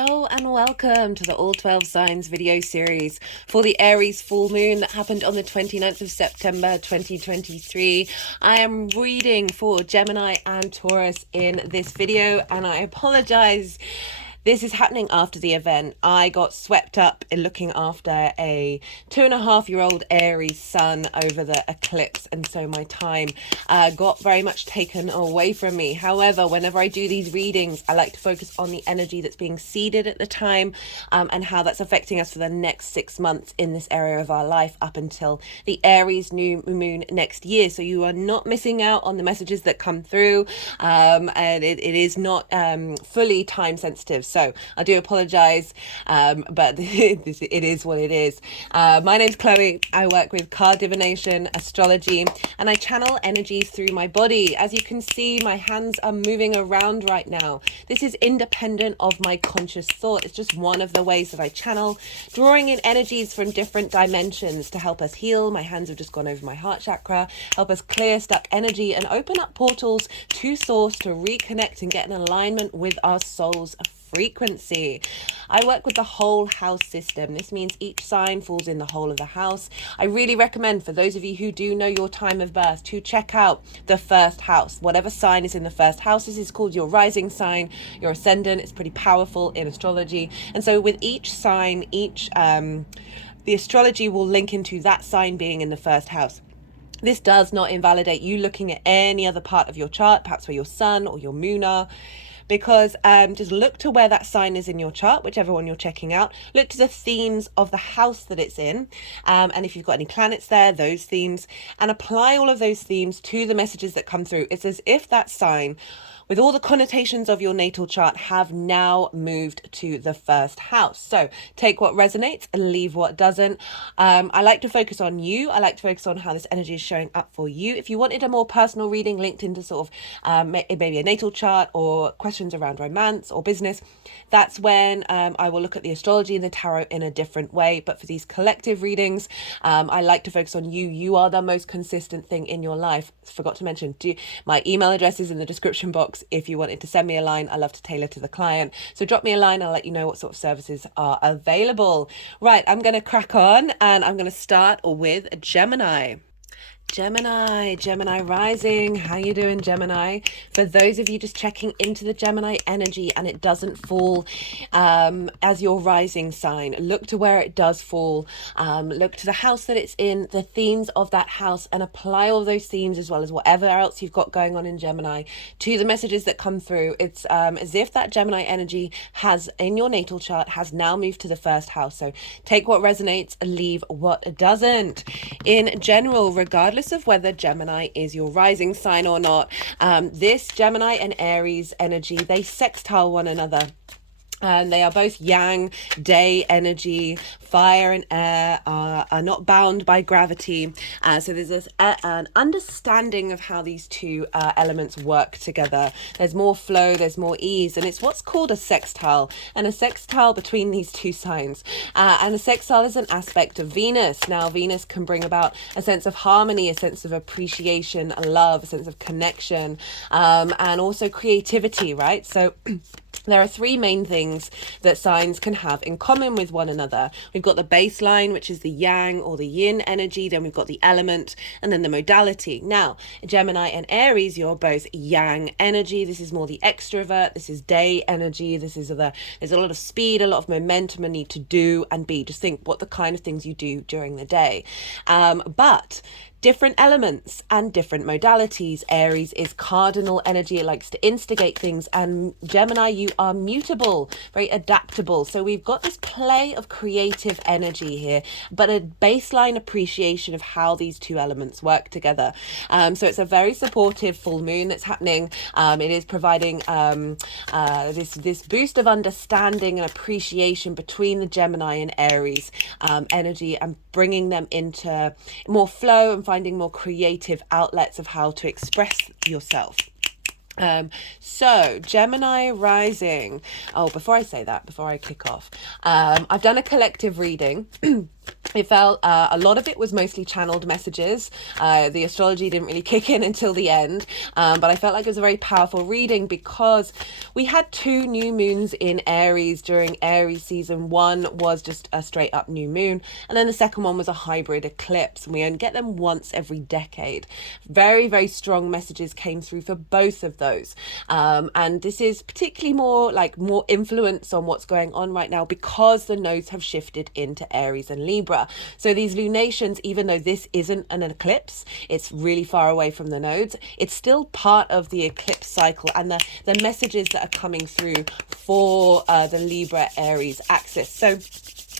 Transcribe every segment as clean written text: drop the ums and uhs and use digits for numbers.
Hello and welcome to the All 12 Signs video series for the Aries Full Moon that happened on the 29th of September 2023. I am reading for Gemini and Taurus in this video, and I apologize. This is happening after the event. I got swept up in looking after a 2.5-year-old Aries Sun over the eclipse, and so my time got very much taken away from me. However, whenever I do these readings, I like to focus on the energy that's being seeded at the time and how that's affecting us for the next 6 months in this area of our life up until the Aries new moon next year. So you are not missing out on the messages that come through, and it is not fully time sensitive. So I do apologize, but it is what it is. My name's Chloe. I work with card divination, astrology, and I channel energies through my body. As you can see, my hands are moving around right now. This is independent of my conscious thought. It's just one of the ways that I channel, drawing in energies from different dimensions to help us heal. My hands have just gone over my heart chakra, help us clear stuck energy and open up portals to source to reconnect and get in alignment with our soul's frequency. I work with the whole house system. This means each sign falls in the whole of the house. I really recommend for those of you who do know your time of birth to check out the first house. Whatever sign is in the first house, this is called your rising sign, your ascendant. It's pretty powerful in astrology. And so with each sign, the astrology will link into that sign being in the first house. This does not invalidate you looking at any other part of your chart, perhaps where your sun or your moon are, because just look to where that sign is in your chart, whichever one you're checking out. Look to the themes of the house that it's in, and if you've got any planets there, those themes, and apply all of those themes to the messages that come through. It's as if that sign, with all the connotations of your natal chart, have now moved to the first house. So take what resonates and leave what doesn't. I like to focus on you. I like to focus on how this energy is showing up for you. If you wanted a more personal reading linked into sort of maybe a natal chart or questions around romance or business, that's when I will look at the astrology and the tarot in a different way. But for these collective readings, I like to focus on you. You are the most consistent thing in your life. Forgot to mention, my email address is in the description box. If you wanted to send me a line, I love to tailor to the client. So drop me a line. I'll let you know what sort of services are available. Right, I'm going to crack on, and I'm going to start with Gemini. Gemini rising. How you doing, Gemini? For those of you just checking into the Gemini energy and it doesn't fall as your rising sign, look to where it does fall. Look to the house that it's in, the themes of that house, and apply all those themes as well as whatever else you've got going on in Gemini to the messages that come through. It's as if that Gemini energy has, in your natal chart, has now moved to the first house. So take what resonates and leave what doesn't. In general, regardless of whether Gemini is your rising sign or not, this Gemini and Aries energy, they sextile one another. And they are both yang, day energy. Fire and air are not bound by gravity. So there's an understanding of how these two elements work together. There's more flow, there's more ease, and it's what's called a sextile. And a sextile between these two signs. And a sextile is an aspect of Venus. Now, Venus can bring about a sense of harmony, a sense of appreciation, a love, a sense of connection, and also creativity, right? So there are three main things that signs can have in common with one another. We've got the baseline, which is the yang or the yin energy. Then we've got the element, and then the modality. Now, Gemini and Aries, you're both yang energy. This is more the extrovert. This is day energy. There's a lot of speed, a lot of momentum, a need to do and be. Just think what the kind of things you do during the day. But different elements and different modalities. Aries is cardinal energy. It likes to instigate things. And Gemini, you are mutable, very adaptable. So we've got this play of creative energy here, but a baseline appreciation of how these two elements work together. So it's a very supportive full moon that's happening. It is providing this boost of understanding and appreciation between the Gemini and Aries energy, and bringing them into more flow and finding more creative outlets of how to express yourself. So Gemini rising. Oh, before I say that, before I kick off, I've done a collective reading It felt a lot of it was mostly channeled messages. The astrology didn't really kick in until the end, but I felt like it was a very powerful reading because we had 2 new moons in Aries during Aries season. One was just a straight up new moon, and then the second one was a hybrid eclipse, and we only get them once every decade. Very, very strong messages came through for both of those, and this is particularly more influence on what's going on right now because the nodes have shifted into Aries and Libra. So these lunations, even though this isn't an eclipse, it's really far away from the nodes, it's still part of the eclipse cycle and the messages that are coming through for the Libra Aries axis. So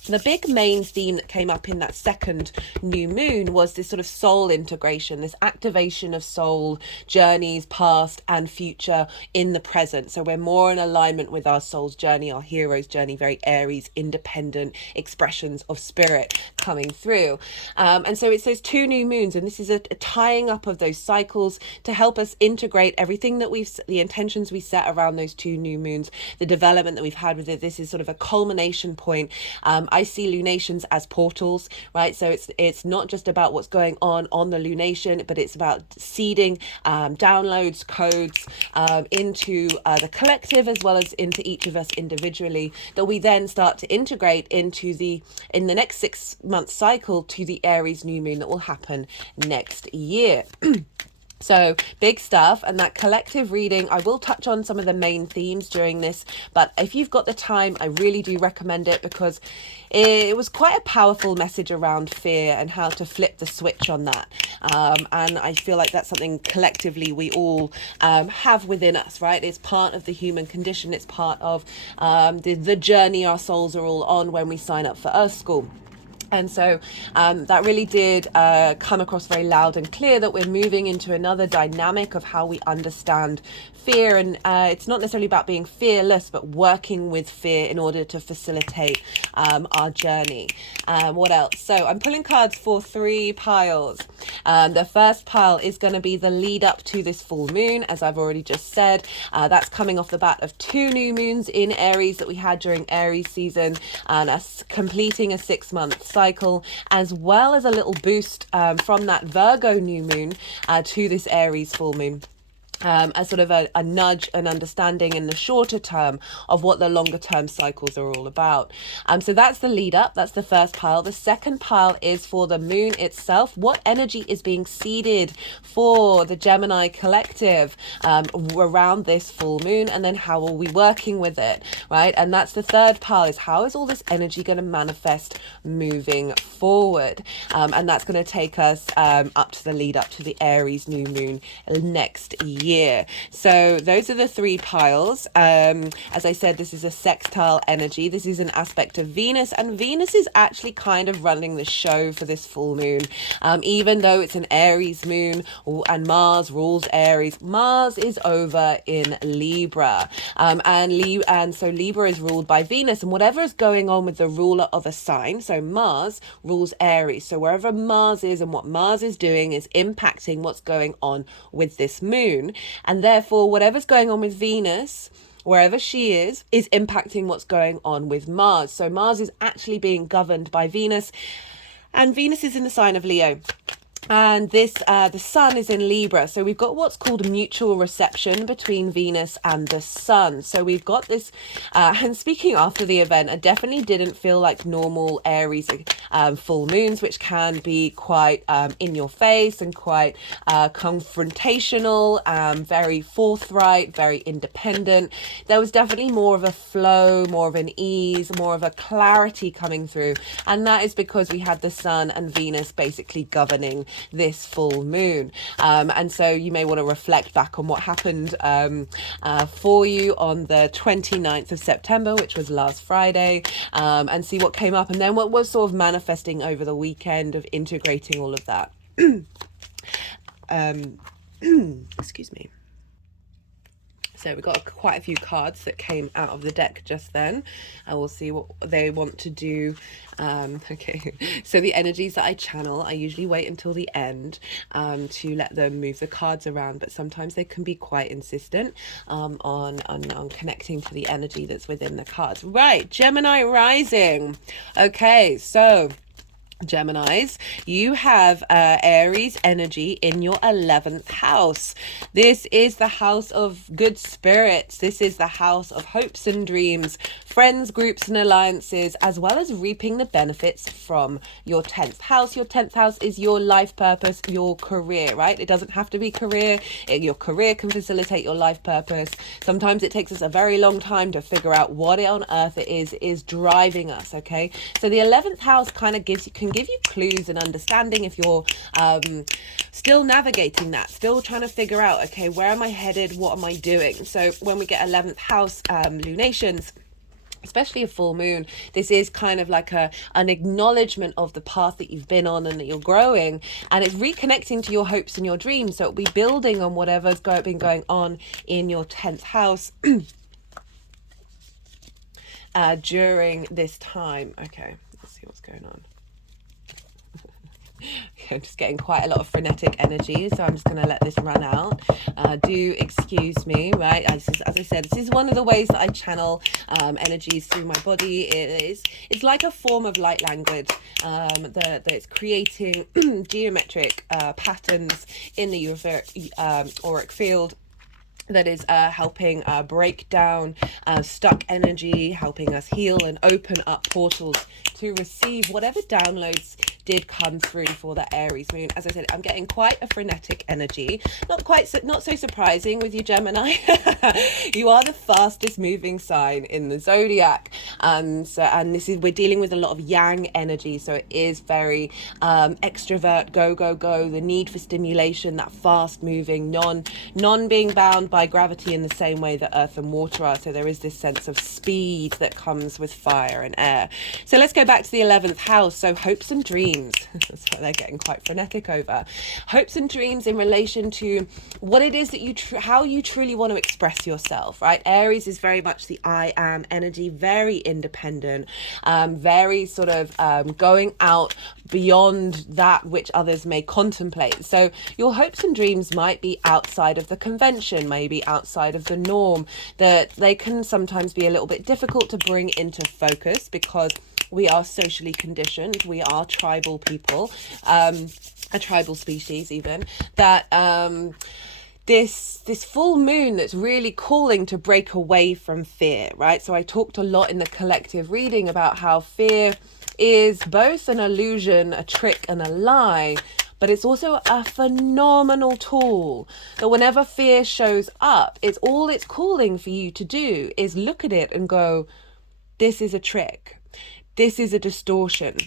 the big main theme that came up in that second new moon was this sort of soul integration, this activation of soul journeys, past and future in the present. So we're more in alignment with our soul's journey, our hero's journey, very Aries, independent expressions of spirit coming through. And so it's those 2 new moons, and this is a tying up of those cycles to help us integrate everything that the intentions we set around those 2 new moons, the development that we've had with it. This is sort of a culmination point. I see lunations as portals, right? So it's not just about what's going on the lunation, but it's about seeding downloads, codes into the collective as well as into each of us individually that we then start to integrate into in the next 6-month cycle to the Aries new moon that will happen next year. So big stuff, and that collective reading, I will touch on some of the main themes during this, but if you've got the time, I really do recommend it because it was quite a powerful message around fear and how to flip the switch on that. And I feel like that's something collectively we all have within us, right? It's part of the human condition. It's part of the journey our souls are all on when we sign up for Earth School. And so that really did come across very loud and clear that we're moving into another dynamic of how we understand fear. And it's not necessarily about being fearless, but working with fear in order to facilitate our journey. What else? So I'm pulling cards for 3 piles. The first pile is going to be the lead up to this full moon, as I've already just said. That's coming off the bat of 2 new moons in Aries that we had during Aries season, and us completing a 6-month cycle, as well as a little boost from that Virgo new moon to this Aries full moon. As sort of a nudge and understanding in the shorter term of what the longer term cycles are all about. So that's the lead up. That's the first pile. The second pile is for the moon itself. What energy is being seeded for the Gemini collective around this full moon, and then how are we working with it, right? And that's the third pile, is how is all this energy going to manifest moving forward? And that's going to take us up to the lead up to the Aries new moon next year. So those are the 3 piles. As I said, this is a sextile energy. This is an aspect of Venus, and Venus is actually kind of running the show for this full moon. Even though it's an Aries moon and Mars rules Aries, Mars is over in Libra. And so Libra is ruled by Venus, and whatever is going on with the ruler of a sign, so Mars rules Aries. So wherever Mars is and what Mars is doing is impacting what's going on with this moon. And therefore, whatever's going on with Venus, wherever she is impacting what's going on with Mars. So Mars is actually being governed by Venus, and Venus is in the sign of Leo. And this, the sun is in Libra. So we've got what's called mutual reception between Venus and the sun. So we've got this, and speaking after the event, I definitely didn't feel like normal Aries full moons, which can be quite in your face and quite confrontational, very forthright, very independent. There was definitely more of a flow, more of an ease, more of a clarity coming through. And that is because we had the sun and Venus basically governing this full moon. And so you may want to reflect back on what happened for you on the 29th of September, which was last Friday, and see what came up, and then what was sort of manifesting over the weekend of integrating all of that. Excuse me. So we got quite a few cards that came out of the deck just then, and we'll see what they want to do. Okay, so the energies that I channel, I usually wait until the end to let them move the cards around, but sometimes they can be quite insistent on connecting to the energy that's within the cards. Right, Gemini rising. Okay, so Geminis, you have Aries energy in your 11th house. This is the house of good spirits. This is the house of hopes and dreams, friends, groups, and alliances, as well as reaping the benefits from your 10th house. Your 10th house is your life purpose, your career, right? It doesn't have to be career. Your career can facilitate your life purpose. Sometimes it takes us a very long time to figure out what on earth it is driving us, okay? So the 11th house kind of can give you clues and understanding if you're still navigating that, still trying to figure out, okay, where am I headed? What am I doing? So when we get 11th house lunations, especially a full moon, this is kind of like an acknowledgement of the path that you've been on and that you're growing, and it's reconnecting to your hopes and your dreams. So it'll be building on whatever's been going on in your 10th house during this time. Okay, let's see what's going on. I'm just getting quite a lot of frenetic energy, so I'm just going to let this run out. Do excuse me, right? As I said, this is one of the ways that I channel energies through my body. It's like a form of light language that it's creating geometric patterns in the auric field that is helping break down stuck energy, helping us heal and open up portals to receive whatever downloads did come through for the Aries moon. As I said, I'm getting quite a frenetic energy. Not so surprising with you, Gemini. You are the fastest moving sign in the zodiac, and we're dealing with a lot of yang energy. So it is very extrovert, go. The need for stimulation, that fast moving, non being bound by gravity in the same way that earth and water are. So there is this sense of speed that comes with fire and air. So let's go back to the 11th house. So hopes and dreams. That's what they're getting quite frenetic over. Hopes and dreams in relation to what it is that how you truly want to express yourself, right? Aries is very much the I am energy, very independent, very sort of going out beyond that which others may contemplate. So your hopes and dreams might be outside of the convention, maybe outside of the norm, that they can sometimes be a little bit difficult to bring into focus because we are socially conditioned. We are tribal people, a tribal species even, that this full moon that's really calling to break away from fear, right? So I talked a lot in the collective reading about how fear is both an illusion, a trick, and a lie, but it's also a phenomenal tool that whenever fear shows up, it's calling for you to do is look at it and go, this is a trick. This is a distortion,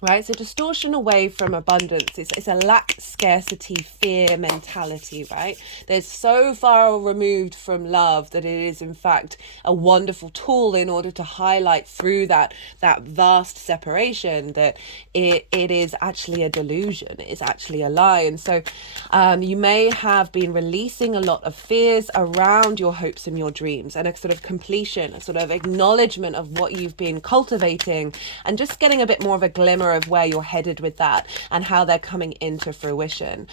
right? It's a distortion away from abundance. It's a lack, scarcity, fear mentality, right? They're so far removed from love that it is in fact a wonderful tool in order to highlight through that vast separation that it is actually a delusion. It's actually a lie. And so you may have been releasing a lot of fears around your hopes and your dreams, and a sort of completion, a sort of acknowledgement of what you've been cultivating, and just getting a bit more of a glimmer of where you're headed with that and how they're coming into fruition.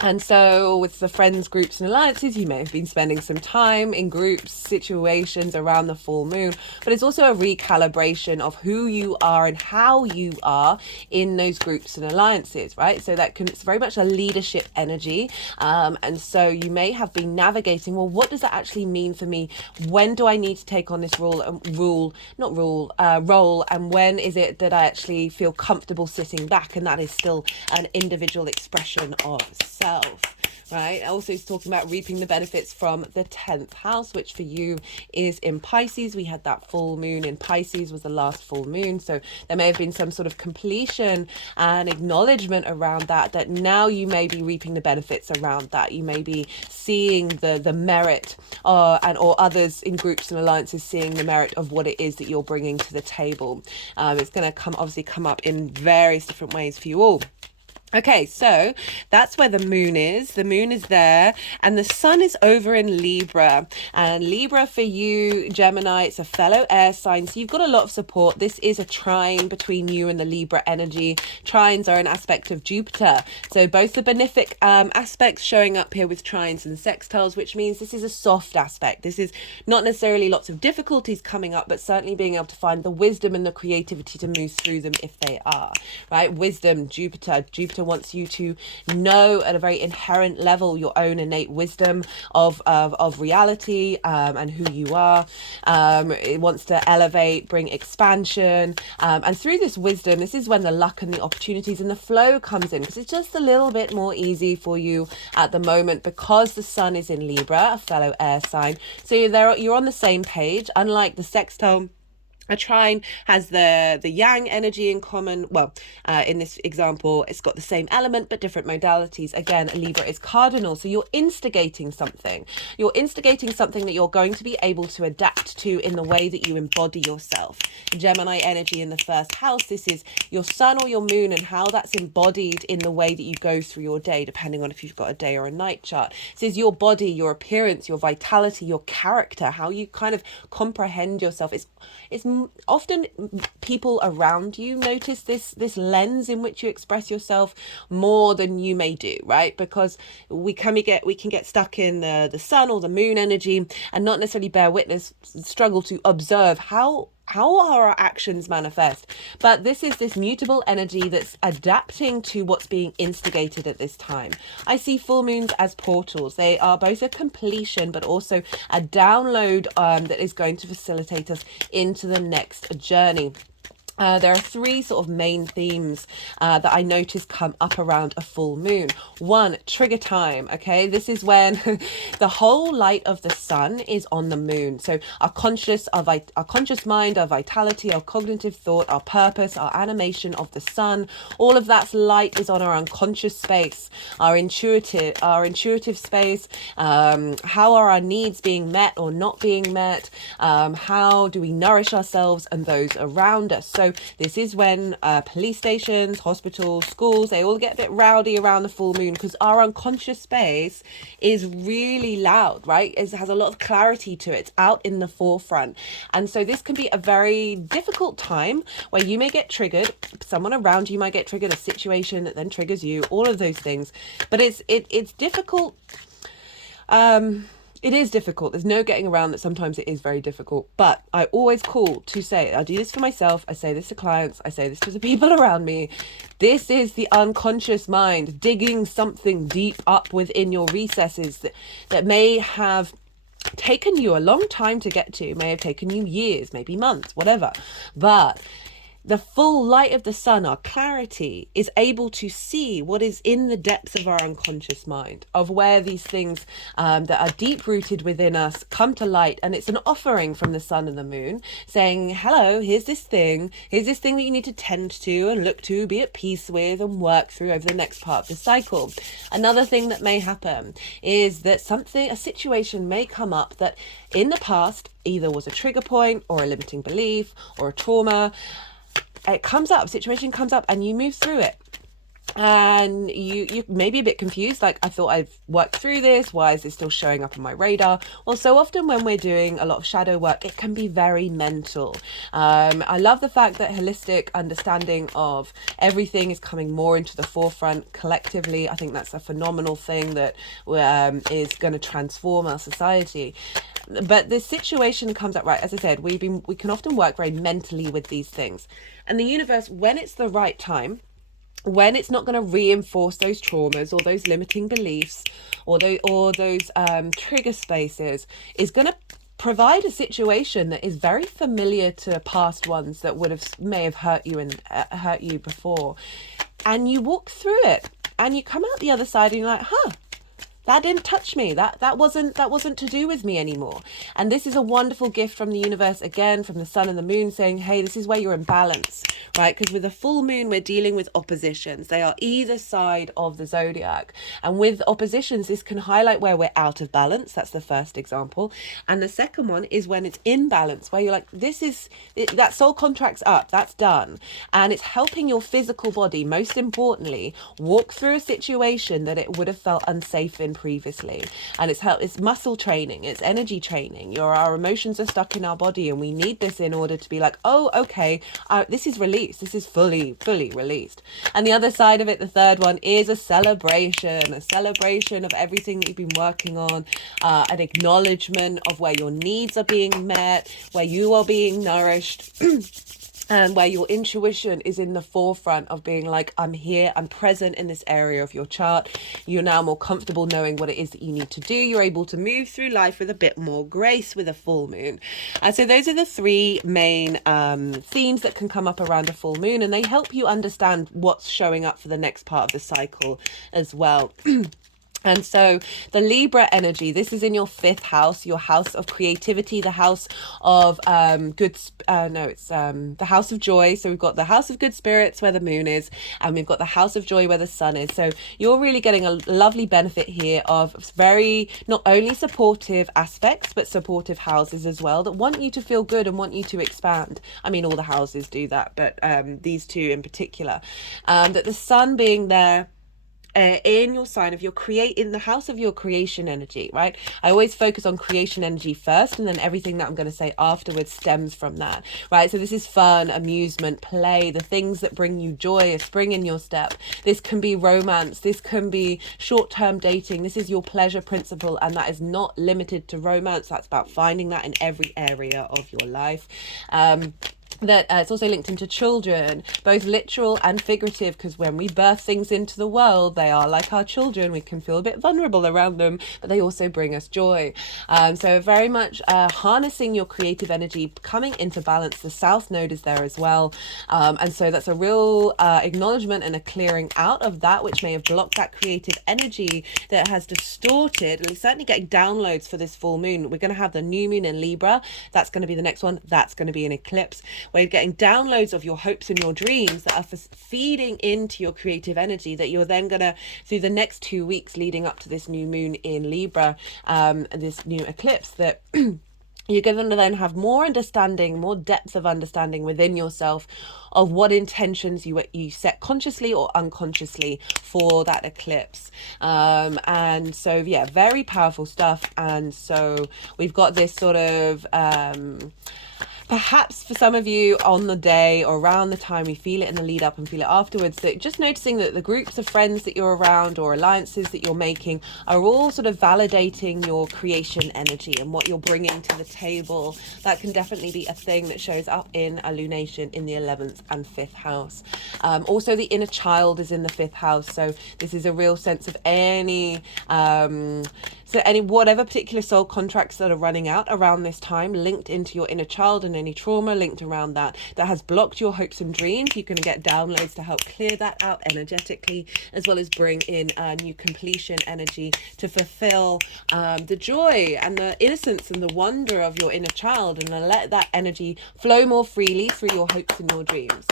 And so with the friends, groups and alliances, you may have been spending some time in groups, situations around the full moon, but it's also a recalibration of who you are and how you are in those groups and alliances, right? So it's very much a leadership energy. And so you may have been navigating, well, what does that actually mean for me? When do I need to take on this role? And when is it that I actually feel comfortable sitting back? And that is still an individual expression of self, right? Also, it's talking about reaping the benefits from the 10th house, which for you is in Pisces. We had that full moon in Pisces, was the last full moon. So there may have been some sort of completion and acknowledgement around that now you may be reaping the benefits around that. You may be seeing the merit or others in groups and alliances seeing the merit of what it is that you're bringing to the table. It's going to come up in various different ways for you all. Okay, so that's where the moon is. The moon is there, and the sun is over in Libra. And Libra for you, Gemini, it's a fellow air sign, so you've got a lot of support. This is a trine between you and the Libra energy. Trines are an aspect of Jupiter. So both the benefic aspects showing up here with trines and sextiles, which means this is a soft aspect. This is not necessarily lots of difficulties coming up, but certainly being able to find the wisdom and the creativity to move through them if they are, right? Wisdom, Jupiter wants you to know at a very inherent level your own innate wisdom of reality and who you are. It wants to elevate, bring expansion, and through this wisdom, this is when the luck and the opportunities and the flow comes in, because it's just a little bit more easy for you at the moment because the sun is in Libra, a fellow air sign. So you're on the same page, unlike the sextile. A trine has the yang energy in common. Well, in this example, it's got the same element, but different modalities. Again, a Libra is cardinal. So you're instigating something. You're instigating something that you're going to be able to adapt to in the way that you embody yourself. Gemini energy in the first house. This is your sun or your moon and how that's embodied in the way that you go through your day, depending on if you've got a day or a night chart. This is your body, your appearance, your vitality, your character, how you kind of comprehend yourself. It's often people around you notice this lens in which you express yourself more than you may do, right? Because we can get stuck in the sun or the moon energy and not necessarily bear witness, struggle to observe how our actions manifest. But this is this mutable energy that's adapting to what's being instigated at this time. I see full moons as portals. They are both a completion but also a download that is going to facilitate us into the next journey. There are three sort of main themes that I notice come up around a full moon. One, trigger time. Okay, this is when the whole light of the sun is on the moon. So our conscious mind, our vitality, our cognitive thought, our purpose, our animation of the sun, all of that light is on our unconscious space, our intuitive space. How are our needs being met or not being met? How do we nourish ourselves and those around us? So this is when police stations, hospitals, schools, they all get a bit rowdy around the full moon because our unconscious space is really loud, right? It has a lot of clarity to it. It's out in the forefront. And so this can be a very difficult time where you may get triggered. Someone around you might get triggered, a situation that then triggers you, all of those things. But it's difficult. It is difficult. There's no getting around that. Sometimes it is very difficult, but I always call to say, I do this for myself. I say this to clients. I say this to the people around me. This is the unconscious mind digging something deep up within your recesses that may have taken you a long time to get to, may have taken you years, maybe months, whatever. But the full light of the sun, our clarity, is able to see what is in the depths of our unconscious mind, of where these things that are deep rooted within us come to light. And it's an offering from the sun and the moon saying, hello, here's this thing that you need to tend to and look to, be at peace with and work through over the next part of the cycle. Another thing that may happen is that a situation may come up that in the past either was a trigger point or a limiting belief or a trauma. It comes up, situation comes up and you move through it. And you may be a bit confused, like, I thought I've worked through this, why is this still showing up on my radar? Well, so often when we're doing a lot of shadow work, it can be very mental. I love the fact that holistic understanding of everything is coming more into the forefront collectively. I think that's a phenomenal thing that is going to transform our society. But this situation comes up, right, as I said, we can often work very mentally with these things. And the universe, when it's the right time, when it's not going to reinforce those traumas or those limiting beliefs or those trigger spaces, is going to provide a situation that is very familiar to past ones that may have hurt you before. And you walk through it and you come out the other side and you're like, that didn't touch me. That wasn't to do with me anymore. And this is a wonderful gift from the universe, again, from the sun and the moon, saying, hey, this is where you're in balance, right? Because with a full moon, we're dealing with oppositions. They are either side of the zodiac. And with oppositions, this can highlight where we're out of balance. That's the first example. And the second one is when it's in balance, where you're like, that soul contract's up, that's done. And it's helping your physical body, most importantly, walk through a situation that it would have felt unsafe in previously. And it's muscle training, it's energy training. Our emotions are stuck in our body, and we need this in order to be like, oh, okay, this is released, this is fully released. And the other side of it, the third one, is a celebration of everything that you've been working on, an acknowledgement of where your needs are being met, where you are being nourished. And where your intuition is in the forefront of being like, I'm here, I'm present in this area of your chart. You're now more comfortable knowing what it is that you need to do. You're able to move through life with a bit more grace with a full moon. And so those are the three main themes that can come up around a full moon, and they help you understand what's showing up for the next part of the cycle as well. And so the Libra energy, this is in your 5th house, your house of creativity, the house of the house of joy. So we've got the house of good spirits where the moon is, and we've got the house of joy where the sun is. So you're really getting a lovely benefit here of very, not only supportive aspects, but supportive houses as well that want you to feel good and want you to expand. I mean, all the houses do that, but these two in particular, that the sun being there, in your sign of your in the house of your creation energy, right? I always focus on creation energy first, and then everything that I'm going to say afterwards stems from that, right? So this is fun, amusement, play, the things that bring you joy, a spring in your step. This can be romance, this can be short-term dating, this is your pleasure principle, and that is not limited to romance. That's about finding that in every area of your life. That it's also linked into children, both literal and figurative, because when we birth things into the world, they are like our children. We can feel a bit vulnerable around them, but they also bring us joy. So very much harnessing your creative energy, coming into balance. The South Node is there as well. And so that's a real acknowledgement and a clearing out of that which may have blocked that creative energy that has distorted. And we're certainly getting downloads for this full moon. We're going to have the new moon in Libra. That's going to be the next one. That's going to be an eclipse, where you're getting downloads of your hopes and your dreams that are feeding into your creative energy, that you're then going to, through the next 2 weeks leading up to this new moon in Libra, this new eclipse, that you're going to then have more understanding, more depth of understanding within yourself of what intentions you set consciously or unconsciously for that eclipse. And so, yeah, very powerful stuff. And so we've got this sort of perhaps for some of you on the day or around the time, we feel it in the lead up and feel it afterwards, that just noticing that the groups of friends that you're around or alliances that you're making are all sort of validating your creation energy and what you're bringing to the table. That can definitely be a thing that shows up in a lunation in the 11th and 5th house. Also, the inner child is in the 5th house. So this is a real sense of any whatever particular soul contracts that are running out around this time, linked into your inner child, and any trauma linked around that has blocked your hopes and dreams. You're going to get downloads to help clear that out energetically, as well as bring in a new completion energy to fulfill the joy and the innocence and the wonder of your inner child, and then let that energy flow more freely through your hopes and your dreams.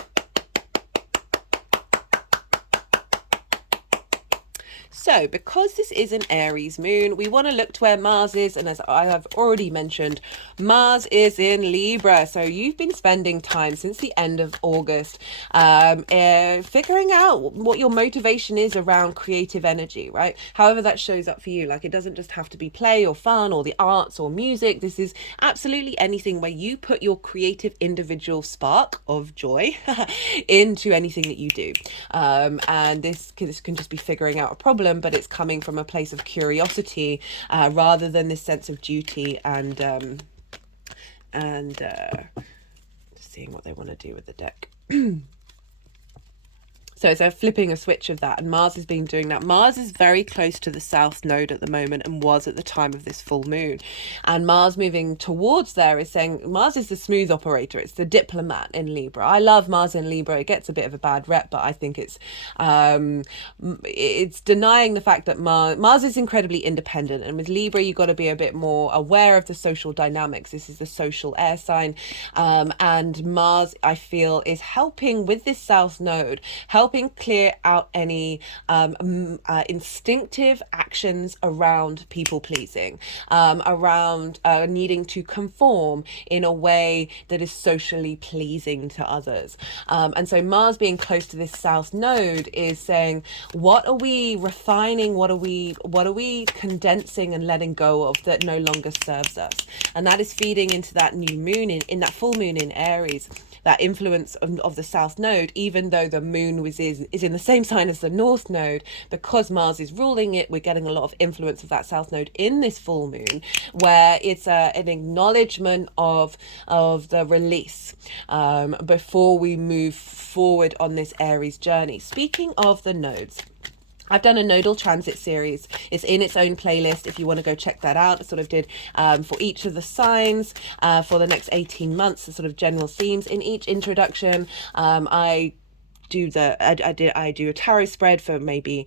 So because this is an Aries moon, we want to look to where Mars is. And as I have already mentioned, Mars is in Libra. So you've been spending time since the end of August figuring out what your motivation is around creative energy, right? However that shows up for you. Like, it doesn't just have to be play or fun or the arts or music. This is absolutely anything where you put your creative individual spark of joy into anything that you do. And this can just be figuring out a problem, but it's coming from a place of curiosity rather than this sense of duty and seeing what they want to do with the deck. So it's a flipping a switch of that, and Mars has been doing that. Mars is very close to the South Node at the moment, and was at the time of this full moon. And Mars moving towards there is saying Mars is the smooth operator. It's the diplomat in Libra. I love Mars in Libra. It gets a bit of a bad rep, but I think it's denying the fact that Mars is incredibly independent, and with Libra you got to be a bit more aware of the social dynamics. This is the social air sign, and Mars, I feel, is helping with this South Node, helping clear out any instinctive actions around people pleasing, around needing to conform in a way that is socially pleasing to others. And so Mars being close to this South Node is saying, what are we refining? What are we condensing and letting go of that no longer serves us? And that is feeding into that new moon in that full moon in Aries, that influence of the South Node, even though the moon is in the same sign as the North Node. Because Mars is ruling it, we're getting a lot of influence of that South Node in this full moon, where it's an acknowledgement of the release before we move forward on this Aries journey. Speaking of the nodes, I've done a nodal transit series. It's in its own playlist if you want to go check that out. I sort of did for each of the signs for the next 18 months, the sort of general themes. In each introduction, I do a tarot spread for maybe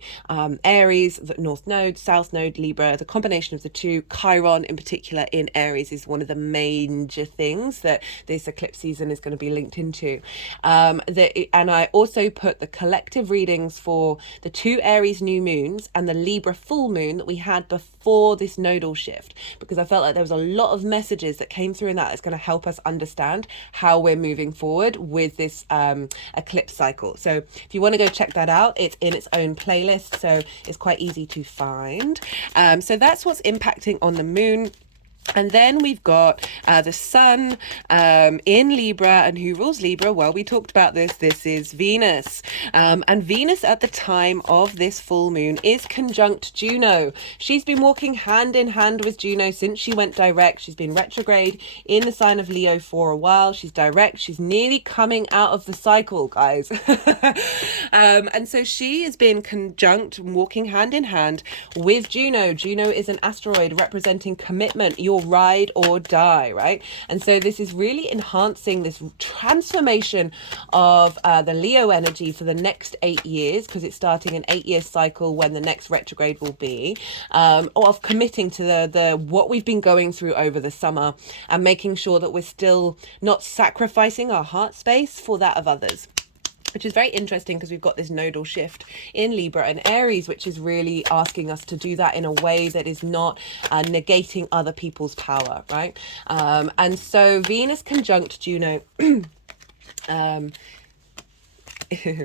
Aries, the North Node, South Node, Libra, the combination of the two. Chiron in particular in Aries is one of the major things that this eclipse season is going to be linked into. And I also put the collective readings for the two Aries new moons and the Libra full moon that we had before this nodal shift, because I felt like there was a lot of messages that came through in that's going to help us understand how we're moving forward with this eclipse cycle. So if you want to go check that out, it's in its own playlist, so it's quite easy to find. So that's what's impacting on the moon. And then we've got the sun in Libra. And who rules Libra? Well, we talked about this. This is Venus. And Venus at the time of this full moon is conjunct Juno. She's been walking hand in hand with Juno since she went direct. She's been retrograde in the sign of Leo for a while. She's direct. She's nearly coming out of the cycle, guys. And so she has been conjunct, walking hand in hand with Juno. Juno is an asteroid representing commitment, your ride or die, right? And so this is really enhancing this transformation of the Leo energy for the next 8 years, because it's starting an 8-year cycle when the next retrograde will be, of committing to the what we've been going through over the summer, and making sure that we're still not sacrificing our heart space for that of others. Which is very interesting, because we've got this nodal shift in Libra and Aries, which is really asking us to do that in a way that is not negating other people's power, right? And so Venus conjunct Juno,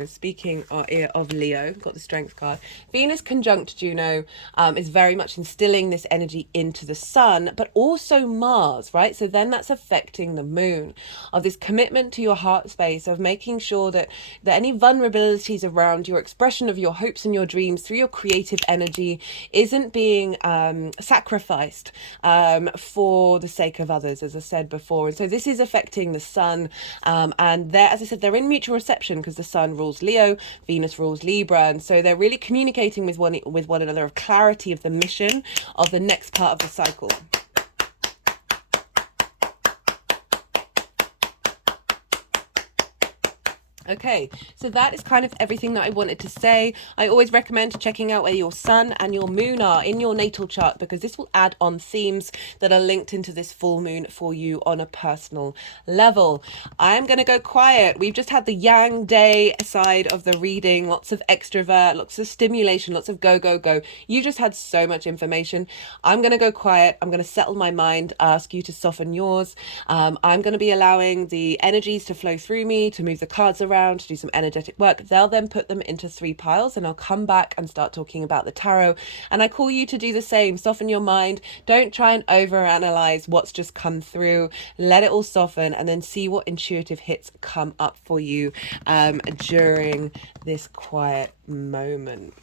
speaking of Leo, got the strength card. Venus conjunct Juno is very much instilling this energy into the sun, but also Mars, right? So then that's affecting the moon, of this commitment to your heart space, of making sure that any vulnerabilities around your expression of your hopes and your dreams through your creative energy isn't being sacrificed for the sake of others, as I said before. And so this is affecting the sun, and they're, as I said, they're in mutual reception, because the sun rules Leo, Venus rules Libra, and so they're really communicating with one another of clarity of the mission of the next part of the cycle. Okay, so that is kind of everything that I wanted to say. I always recommend checking out where your sun and your moon are in your natal chart, because this will add on themes that are linked into this full moon for you on a personal level. I'm going to go quiet. We've just had the yang day side of the reading, lots of extrovert, lots of stimulation, lots of go, go, go. You just had so much information. I'm going to go quiet. I'm going to settle my mind, ask you to soften yours. I'm going to be allowing the energies to flow through me, to move the cards around, to do some energetic work. They'll then put them into 3 piles, and I'll come back and start talking about the tarot. And I call you to do the same. Soften your mind. Don't try and overanalyze what's just come through. Let it all soften, and then see what intuitive hits come up for you during this quiet moment.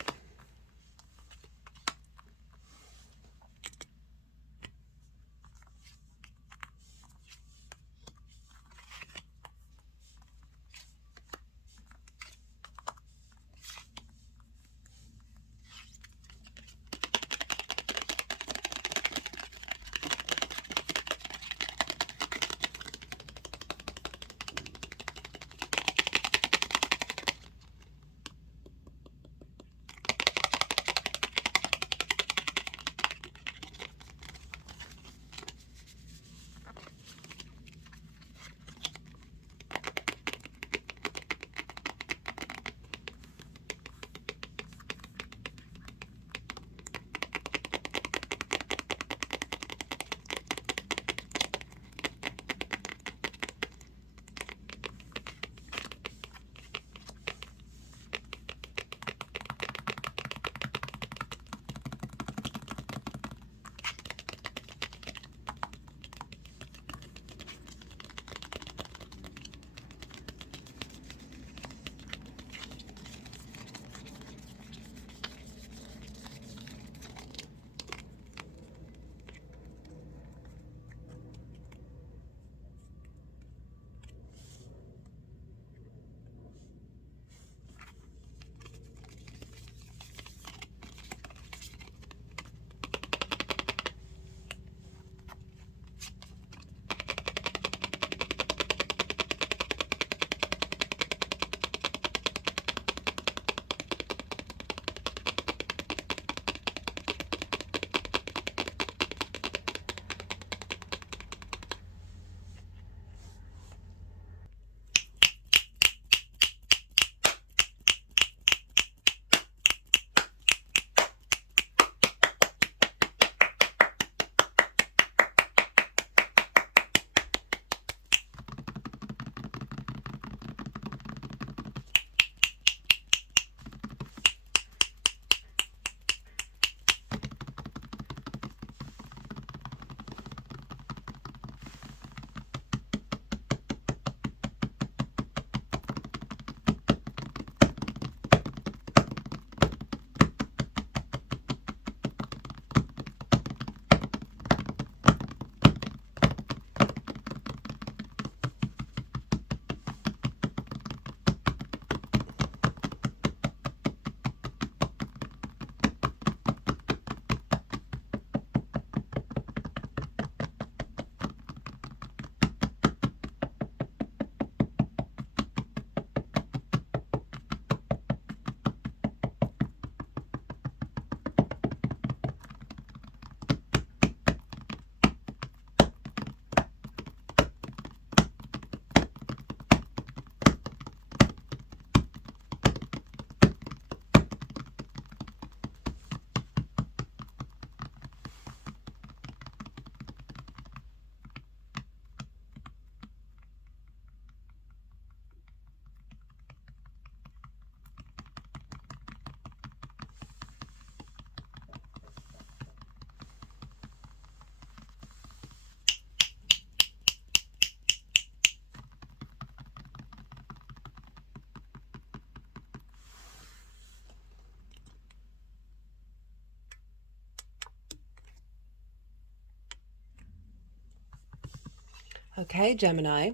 Okay, Gemini.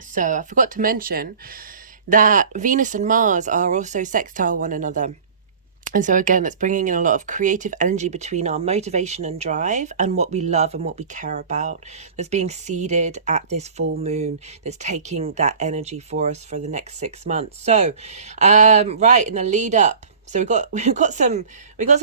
So I forgot to mention that Venus and Mars are also sextile one another. And so again, that's bringing in a lot of creative energy between our motivation and drive and what we love and what we care about. That's being seeded at this full moon. That's taking that energy for us for the next 6 months. So, right in the lead up. So we've got some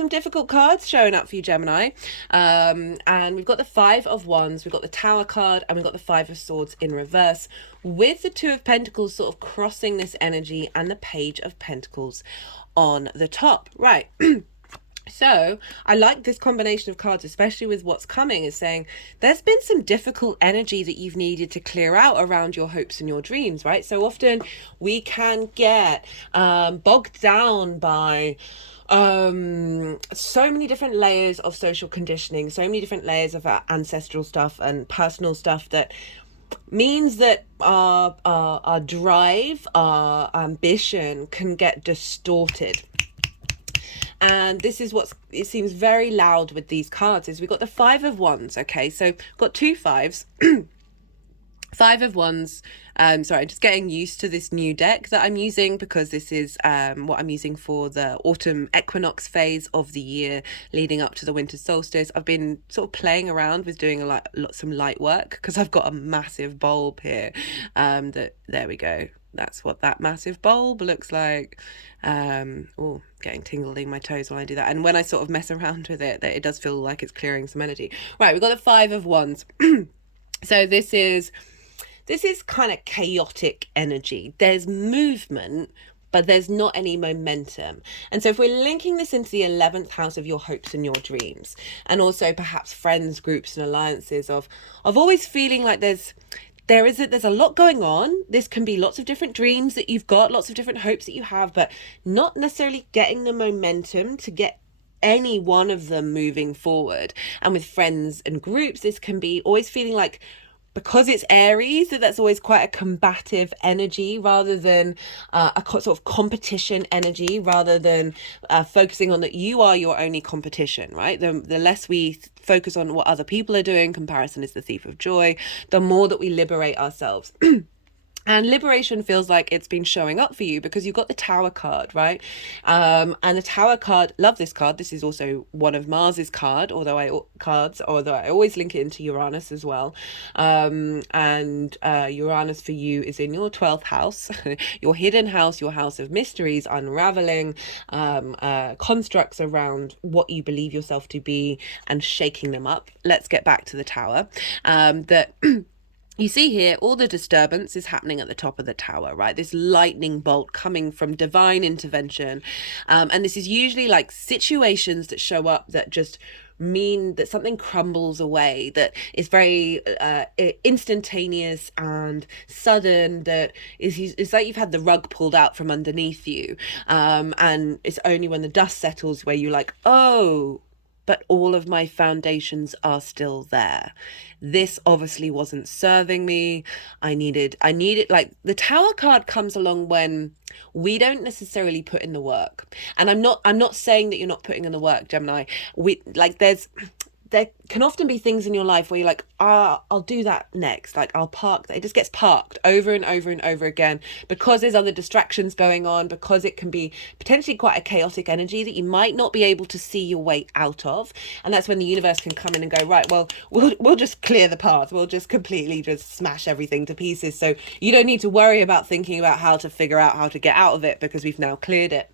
difficult cards showing up for you, Gemini, and we've got the Five of Wands, we've got the Tower card, and we've got the Five of Swords in reverse, with the Two of Pentacles sort of crossing this energy, and the Page of Pentacles on the top. Right. So I like this combination of cards, especially with what's coming, is saying there's been some difficult energy that you've needed to clear out around your hopes and your dreams, right? So often we can get bogged down by so many different layers of social conditioning, so many different layers of our ancestral stuff and personal stuff that means that our drive, our ambition can get distorted. And this is it seems very loud with these cards, is we've got the Five of Wands. Okay, so got two fives. Five of Wands. Sorry, I'm just getting used to this new deck that I'm using, because this is what I'm using for the autumn equinox phase of the year leading up to the winter solstice. I've been sort of playing around with doing some light work, because I've got a massive bulb here. There we go. That's what that massive bulb looks like. Oh, getting tingling in my toes when I do that. And when I sort of mess around with it, it does feel like it's clearing some energy. Right, we've got the Five of Wands. So this is kind of chaotic energy. There's movement, but there's not any momentum. And so if we're linking this into the 11th house of your hopes and your dreams, and also perhaps friends, groups and alliances of always feeling like there's a lot going on. This can be lots of different dreams that you've got, lots of different hopes that you have, but not necessarily getting the momentum to get any one of them moving forward. And with friends and groups, this can be always feeling like, because it's Aries, that's always quite a combative energy, rather than a sort of competition energy, rather than focusing on that you are your only competition, right? The less we focus on what other people are doing, comparison is the thief of joy, the more that we liberate ourselves. And liberation feels like it's been showing up for you, because you've got the Tower card, right? And the Tower card, love this card. This is also one of Mars's although I always link it into Uranus as well. And Uranus for you is in your 12th house, your hidden house, your house of mysteries, unraveling constructs around what you believe yourself to be and shaking them up. Let's get back to the Tower. You see here, all the disturbance is happening at the top of the Tower, right? This lightning bolt coming from divine intervention. And this is usually like situations that show up that just mean that something crumbles away, that is very instantaneous and sudden, that it's like you've had the rug pulled out from underneath you. And it's only when the dust settles where you're like, oh, but all of my foundations are still there. This obviously wasn't serving me. I needed, like, the Tower card comes along when we don't necessarily put in the work. And I'm not saying that you're not putting in the work, Gemini. There can often be things in your life where you're like, I'll do that next. Like, I'll park that. It just gets parked over and over and over again, because there's other distractions going on, because it can be potentially quite a chaotic energy that you might not be able to see your way out of. And that's when the universe can come in and go, right, well, we'll just clear the path. We'll just completely just smash everything to pieces. So you don't need to worry about thinking about how to figure out how to get out of it, because we've now cleared it.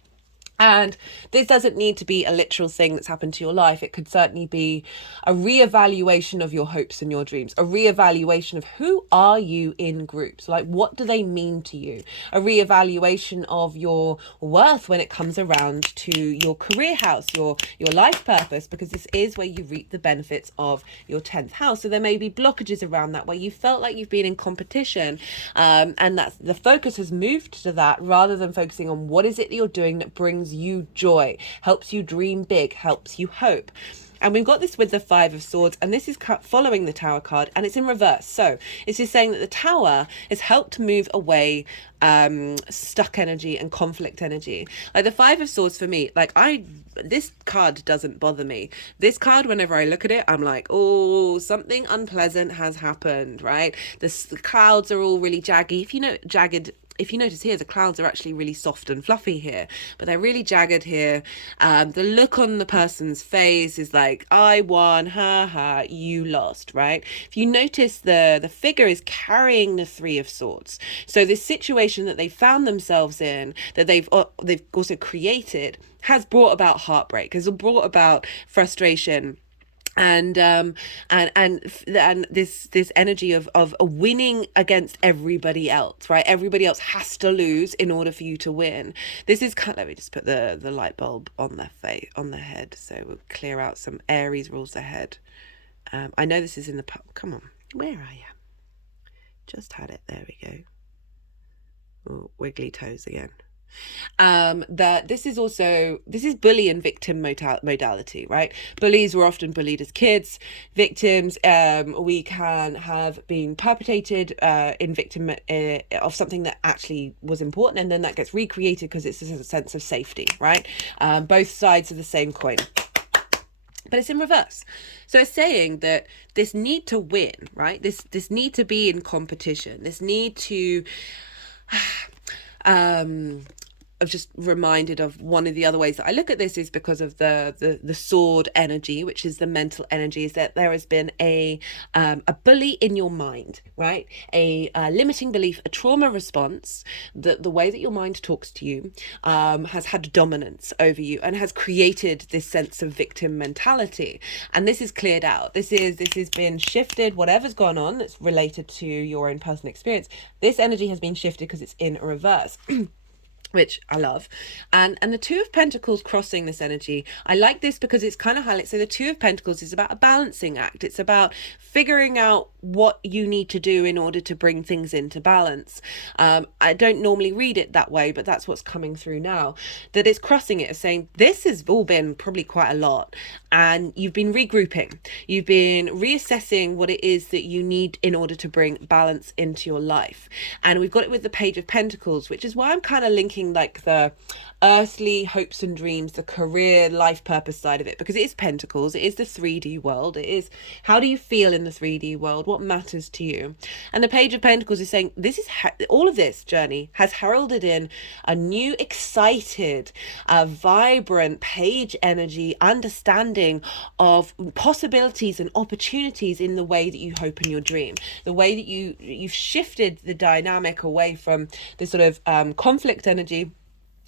And this doesn't need to be a literal thing that's happened to your life. It could certainly be a reevaluation of your hopes and your dreams, a reevaluation of who are you in groups, like what do they mean to you, a reevaluation of your worth when it comes around to your career house, your life purpose, because this is where you reap the benefits of your 10th house. So there may be blockages around that where you felt like you've been in competition, and that's the focus has moved to that, rather than focusing on what is it that you're doing that brings you joy, helps you dream big, helps you hope. And we've got this with the Five of Swords, and this is following the Tower card, and it's in reverse. So it's just saying that the Tower has helped move away stuck energy and conflict energy. Like the Five of Swords for me, like this card doesn't bother me. This card, whenever I look at it, I'm like, oh, something unpleasant has happened, right? The clouds are all really jaggy. If you notice here, the clouds are actually really soft and fluffy here, but they're really jagged here. The look on the person's face is like, I won, ha ha, you lost, right? If you notice, the figure is carrying the Three of Swords. So this situation that they found themselves in, that they've also created, has brought about heartbreak, has brought about frustration, and this energy of winning against everybody else, right? Everybody else has to lose in order for you to win. This is let me just put the light bulb on their head, so we'll clear out some Aries rules ahead. I know this is in the come on, where are you? Just had it, there we go. Oh, wiggly toes again. That this is bully and victim modality, right? Bullies were often bullied as kids. Victims, we can have been perpetrated in victim of something that actually was important, and then that gets recreated because it's a sense of safety, right? Both sides of the same coin. But it's in reverse. So it's saying that this need to win, right? This need to be in competition, this need to I've just reminded of one of the other ways that I look at this is because of the sword energy, which is the mental energy, is that there has been a bully in your mind, right? A limiting belief, a trauma response, that the way that your mind talks to you has had dominance over you and has created this sense of victim mentality. And this is cleared out. This has been shifted. Whatever's gone on that's related to your own personal experience, this energy has been shifted because it's in reverse. Which I love. And the Two of Pentacles crossing this energy, I like this because it's kind of highlights. So the Two of Pentacles is about a balancing act. It's about figuring out what you need to do in order to bring things into balance. I don't normally read it that way, but that's what's coming through now. That it's crossing it, as saying this has all been probably quite a lot, and you've been regrouping. You've been reassessing what it is that you need in order to bring balance into your life. And we've got it with the Page of Pentacles, which is why I'm kind of linking like the earthly hopes and dreams, the career, life purpose side of it, because it is Pentacles, it is the 3D world, it is how do you feel in the 3D world, what matters to you. And the Page of Pentacles is saying this is all of this journey has heralded in a new, excited, vibrant page energy, understanding of possibilities and opportunities in the way that you hope in your dream, the way that you've shifted the dynamic away from this sort of conflict energy.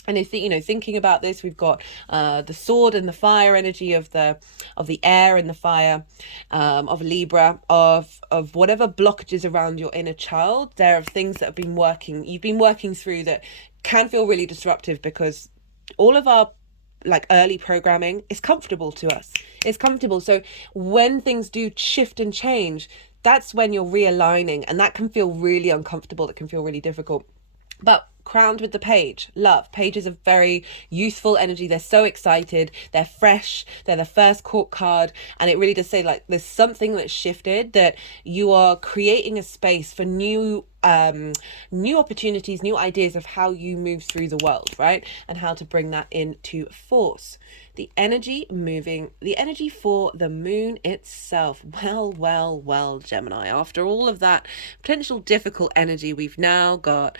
And if thinking about this, we've got the sword and the fire energy of the air and the fire, of Libra, of whatever blockages around your inner child. There are things that you've been working through that can feel really disruptive, because all of our like early programming is comfortable to us. It's comfortable. So when things do shift and change, that's when you're realigning, and that can feel really uncomfortable. That can feel really difficult. But crowned with the page, love. Pages are very youthful energy. They're so excited. They're fresh. They're the first court card. And it really does say like there's something that's shifted, that you are creating a space for new opportunities, new ideas of how you move through the world, right? And how to bring that into force. The energy for the moon itself. Well, Gemini. After all of that potential difficult energy, we've now got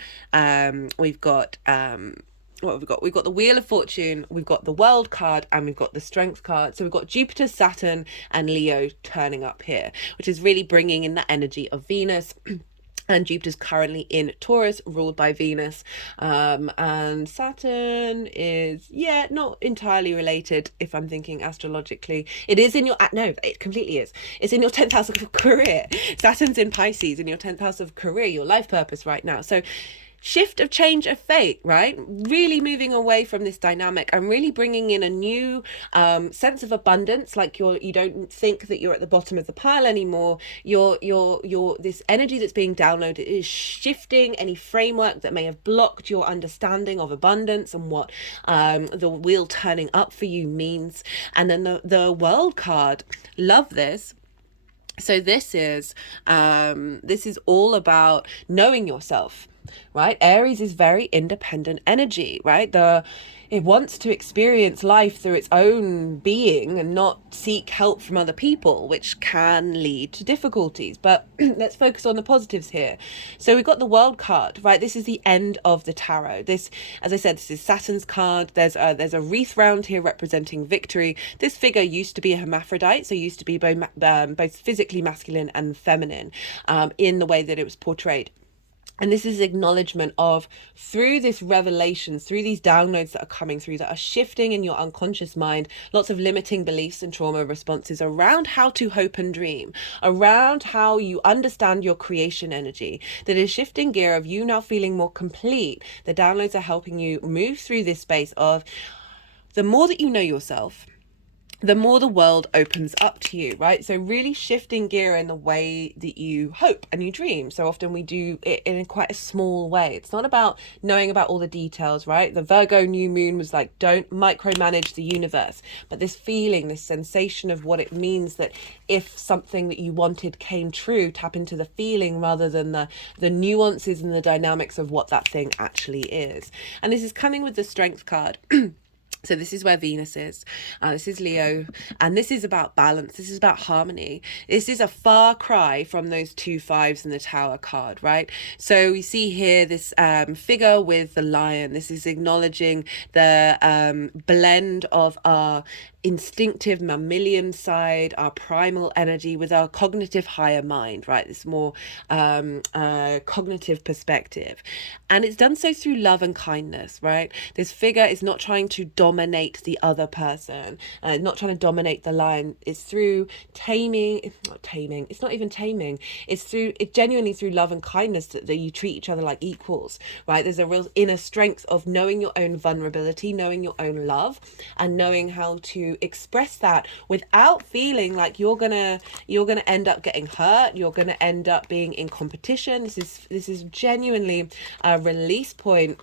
we've got the Wheel of Fortune, we've got the World card, and we've got the Strength card. So we've got Jupiter, Saturn, and Leo turning up here, which is really bringing in the energy of Venus. And Jupiter's currently in Taurus, ruled by Venus. And Saturn is, not entirely related if I'm thinking astrologically. It is in your, no, it completely is. It's in your 10th house of career. Saturn's in Pisces, in your 10th house of career, your life purpose right now. So shift of change of fate, right? Really moving away from this dynamic and really bringing in a new sense of abundance. Like you don't think that you're at the bottom of the pile anymore. You're this energy that's being downloaded is shifting any framework that may have blocked your understanding of abundance and what the wheel turning up for you means. And then the world card, love this. So this is all about knowing yourself, right? Aries is very independent energy, right? It wants to experience life through its own being and not seek help from other people, which can lead to difficulties. But let's focus on the positives here. So we've got the World card, right? This is the end of the tarot. This, as I said, this is Saturn's card. There's a wreath round here representing victory. This figure used to be a hermaphrodite, so used to be both physically masculine and feminine in the way that it was portrayed. And this is acknowledgement of, through this revelations, through these downloads that are coming through, that are shifting in your unconscious mind, lots of limiting beliefs and trauma responses around how to hope and dream, around how you understand your creation energy, that is shifting gear of you now feeling more complete. The downloads are helping you move through this space of, the more that you know yourself, the more the world opens up to you, right? So really shifting gear in the way that you hope and you dream. So often we do it in quite a small way. It's not about knowing about all the details, right? The Virgo new moon was like, don't micromanage the universe. But this feeling, this sensation of what it means that if something that you wanted came true, tap into the feeling rather than the nuances and the dynamics of what that thing actually is. And this is coming with the Strength card. So this is where Venus is. This is Leo. And this is about balance. This is about harmony. This is a far cry from those 2 5s in the Tower card, right? So we see here this figure with the lion. This is acknowledging the blend of our instinctive mammalian side, our primal energy with our cognitive higher mind, right? This more cognitive perspective. And it's done so through love and kindness, right? This figure is not trying to dominate the other person, not trying to dominate the lion. It's through taming. It's not even taming. It's genuinely through love and kindness that you treat each other like equals, right? There's a real inner strength of knowing your own vulnerability, knowing your own love, and knowing how to express that without feeling like you're gonna end up getting hurt, you're gonna end up being in competition. This is genuinely a release point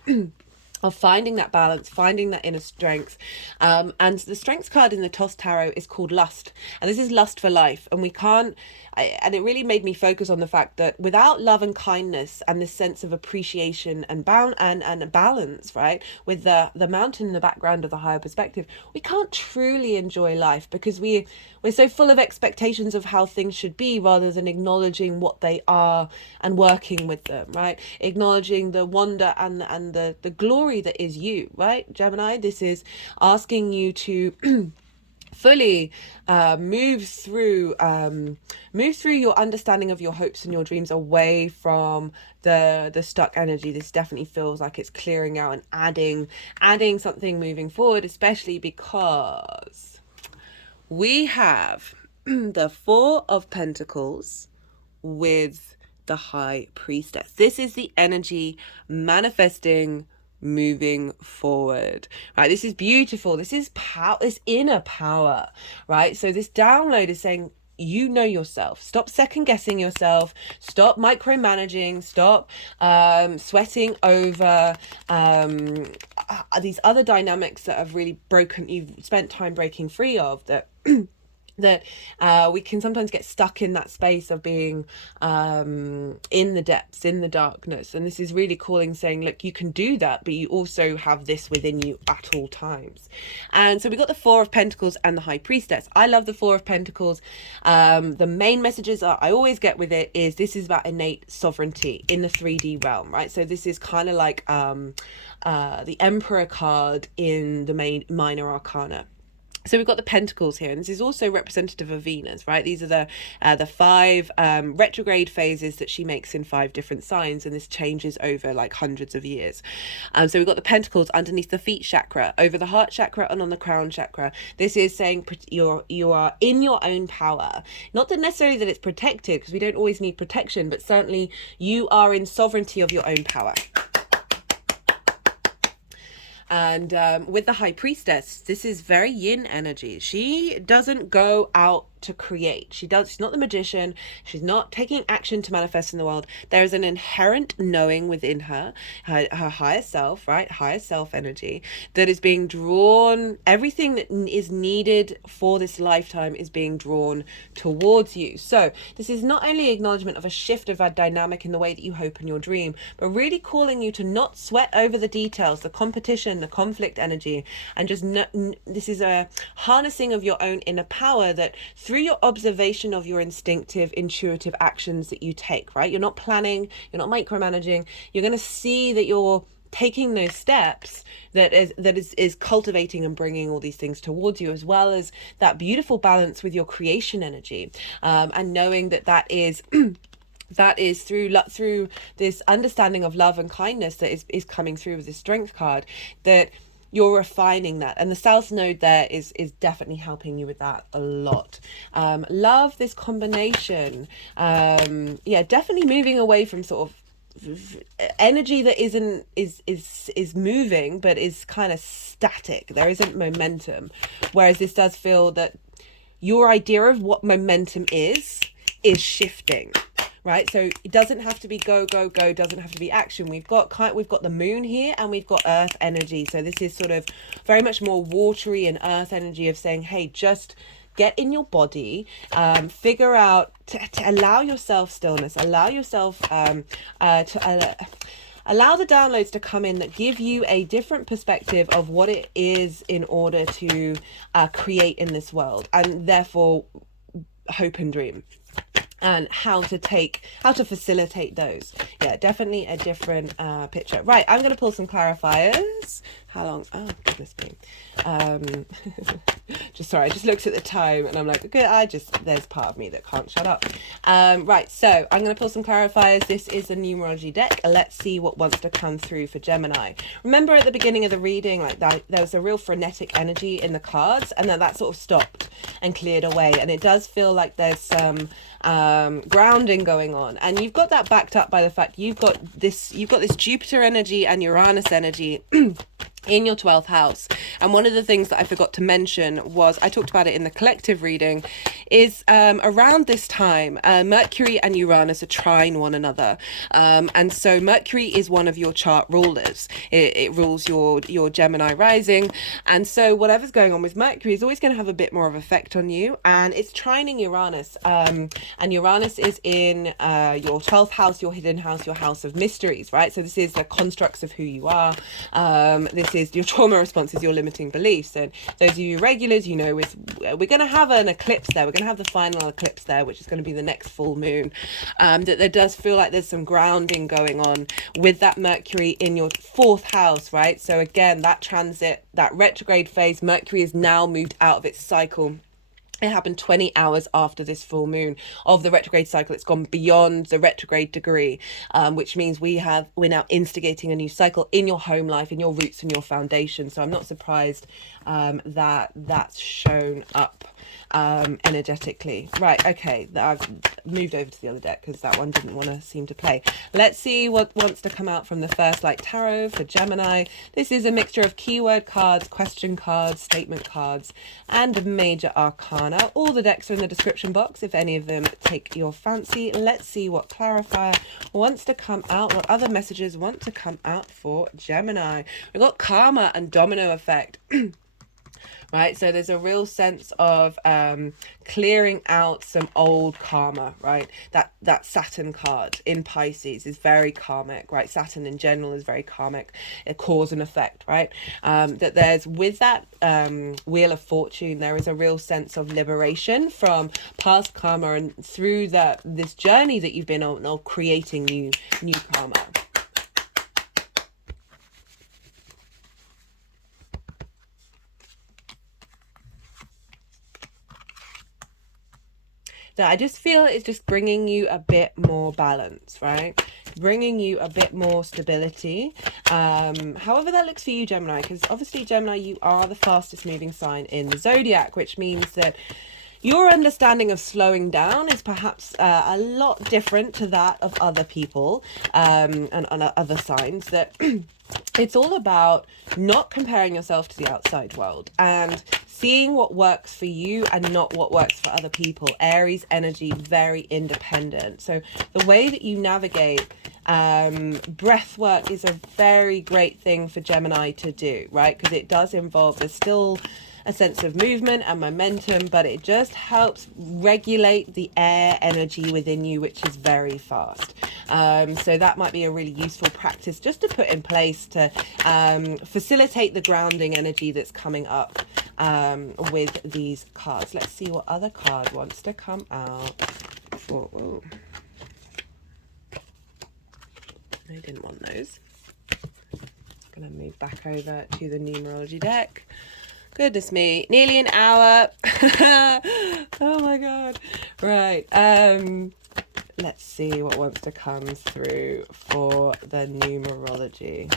of finding that balance, finding that inner strength. And the Strength card in the Toss Tarot is called Lust. And this is lust for life. And and it really made me focus on the fact that without love and kindness and this sense of appreciation and balance, right, with the mountain in the background of the higher perspective, we can't truly enjoy life because we're so full of expectations of how things should be rather than acknowledging what they are and working with them, right? Acknowledging the wonder and the glory that is you, right, Gemini? This is asking you to fully move through your understanding of your hopes and your dreams away from the stuck energy. This definitely feels like it's clearing out and adding something moving forward, especially because we have the Four of Pentacles with the High Priestess. This is the energy manifesting, moving forward, right? This is beautiful. This is power, this inner power, right? So this download is saying, you know yourself. Stop second guessing yourself. Stop micromanaging. Stop sweating over these other dynamics that have really you've spent time breaking free of, that that we can sometimes get stuck in that space of being in the depths, in the darkness. And this is really calling, saying, look, you can do that, but you also have this within you at all times. And so we got the Four of Pentacles and the High Priestess. I love the Four of Pentacles. The main messages I always get with it is this is about innate sovereignty in the 3D realm, right? So this is kind of like the Emperor card in the minor arcana. So we've got the Pentacles here, and this is also representative of Venus, right? These are the 5 retrograde phases that she makes in 5 different signs, and this changes over like hundreds of years. So we've got the Pentacles underneath the feet chakra, over the heart chakra, and on the crown chakra. This is saying you are in your own power. Not that necessarily that it's protected, because we don't always need protection, but certainly you are in sovereignty of your own power. And with the High Priestess, this is very yin energy. She doesn't go out to create. She's not the magician. She's not taking action to manifest in the world. There is an inherent knowing within her higher self, right? Higher self energy that is being drawn. Everything that is needed for this lifetime is being drawn towards you. So this is not only acknowledgement of a shift of a dynamic in the way that you hope in your dream, but really calling you to not sweat over the details, the competition, the conflict energy, and just this is a harnessing of your own inner power that through your observation of your instinctive, intuitive actions that you take, right? You're not planning, you're not micromanaging. You're going to see that you're taking those steps that is cultivating and bringing all these things towards you, as well as that beautiful balance with your creation energy, and knowing that is that is through this understanding of love and kindness that is coming through with this strength card, that you're refining that. And the South Node there is definitely helping you with that a lot. Love this combination. Yeah, definitely moving away from sort of energy that is moving but is kind of static. There isn't momentum. Whereas this does feel that your idea of what momentum is shifting. Right, so it doesn't have to be go, doesn't have to be action. We've got the moon here, and we've got earth energy. So this is sort of very much more watery and earth energy of saying, hey, just get in your body, figure out to allow yourself stillness, allow yourself allow the downloads to come in that give you a different perspective of what it is in order to create in this world, and therefore hope and dream. And how to facilitate those. Yeah, definitely a different picture. Right, I'm going to pull some clarifiers. How long? Oh, goodness me. I just looked at the time and I'm like, okay, there's part of me that can't shut up. Right, so I'm going to pull some clarifiers. This is a numerology deck. Let's see what wants to come through for Gemini. Remember at the beginning of the reading, like that, there was a real frenetic energy in the cards, and then that sort of stopped and cleared away. And it does feel like there's some grounding going on, and you've got that backed up by the fact you've got this Jupiter energy and Uranus energy in your 12th house. And one of the things that I forgot to mention was, I talked about it in the collective reading, is around this time Mercury and Uranus are trine one another, and so Mercury is one of your chart rulers. It rules your Gemini rising, and so whatever's going on with Mercury is always going to have a bit more of effect on you, and it's trining Uranus, and Uranus is in your 12th house, your hidden house, your house of mysteries, right? So this is the constructs of who you are. This is your trauma responses, your limiting beliefs. And those of you regulars, you know, we're going to have an eclipse there. We're going to have the final eclipse there, which is going to be the next full moon. That there does feel like there's some grounding going on with that Mercury in your 4th house, right? So again, that transit, that retrograde phase, Mercury is now moved out of its cycle. It happened 20 hours after this full moon of the retrograde cycle. It's gone beyond the retrograde degree, which means we're now instigating a new cycle in your home life, in your roots and your foundation. So I'm not surprised that that's shown up energetically. Right, okay, I've moved over to the other deck because that one didn't want to seem to play. Let's see what wants to come out from the First Light Tarot for Gemini. This is a mixture of keyword cards, question cards, statement cards, and major arcana. All the decks are in the description box if any of them take your fancy. Let's see what clarifier wants to come out, what other messages want to come out for Gemini. We've got karma and domino effect. Right, so there's a real sense of clearing out some old karma, right? That Saturn card in Pisces is very karmic, right? Saturn in general is very karmic, a cause and effect, right? That there's, with that Wheel of Fortune, there is a real sense of liberation from past karma, and through this journey that you've been on of creating new karma. That I just feel it's just bringing you a bit more balance, right? Bringing you a bit more stability. However that looks for you, Gemini, because obviously, Gemini, you are the fastest moving sign in the zodiac, which means that your understanding of slowing down is perhaps a lot different to that of other people and other signs that it's all about not comparing yourself to the outside world and seeing what works for you and not what works for other people. Aries energy, very independent. So the way that you navigate breath work is a very great thing for Gemini to do, right? Because it does involve, there's still a sense of movement and momentum, but it just helps regulate the air energy within you, which is very fast. So that might be a really useful practice just to put in place to facilitate the grounding energy that's coming up with these cards. Let's see what other card wants to come out. Oh, I didn't want those. I'm going to move back over to the numerology deck. Goodness me, nearly an hour. Oh my god. Right. Let's see what wants to come through for the numerology.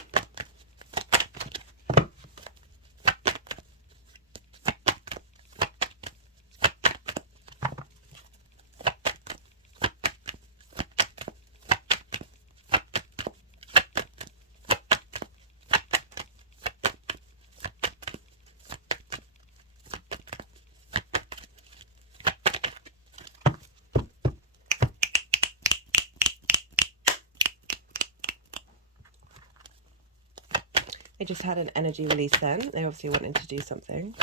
They just had an energy release then. They obviously wanted to do something.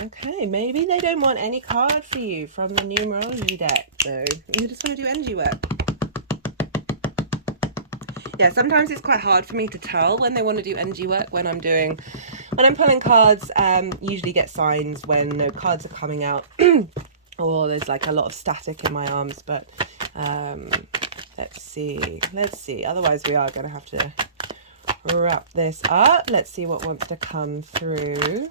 Okay, maybe they don't want any card for you from the numerology deck, though. You just want to do energy work. Yeah, sometimes it's quite hard for me to tell when they want to do energy work when I'm pulling cards. Usually get signs when no cards are coming out or there's like a lot of static in my arms, but let's see. Otherwise we are going to have to wrap this up. Let's see what wants to come through.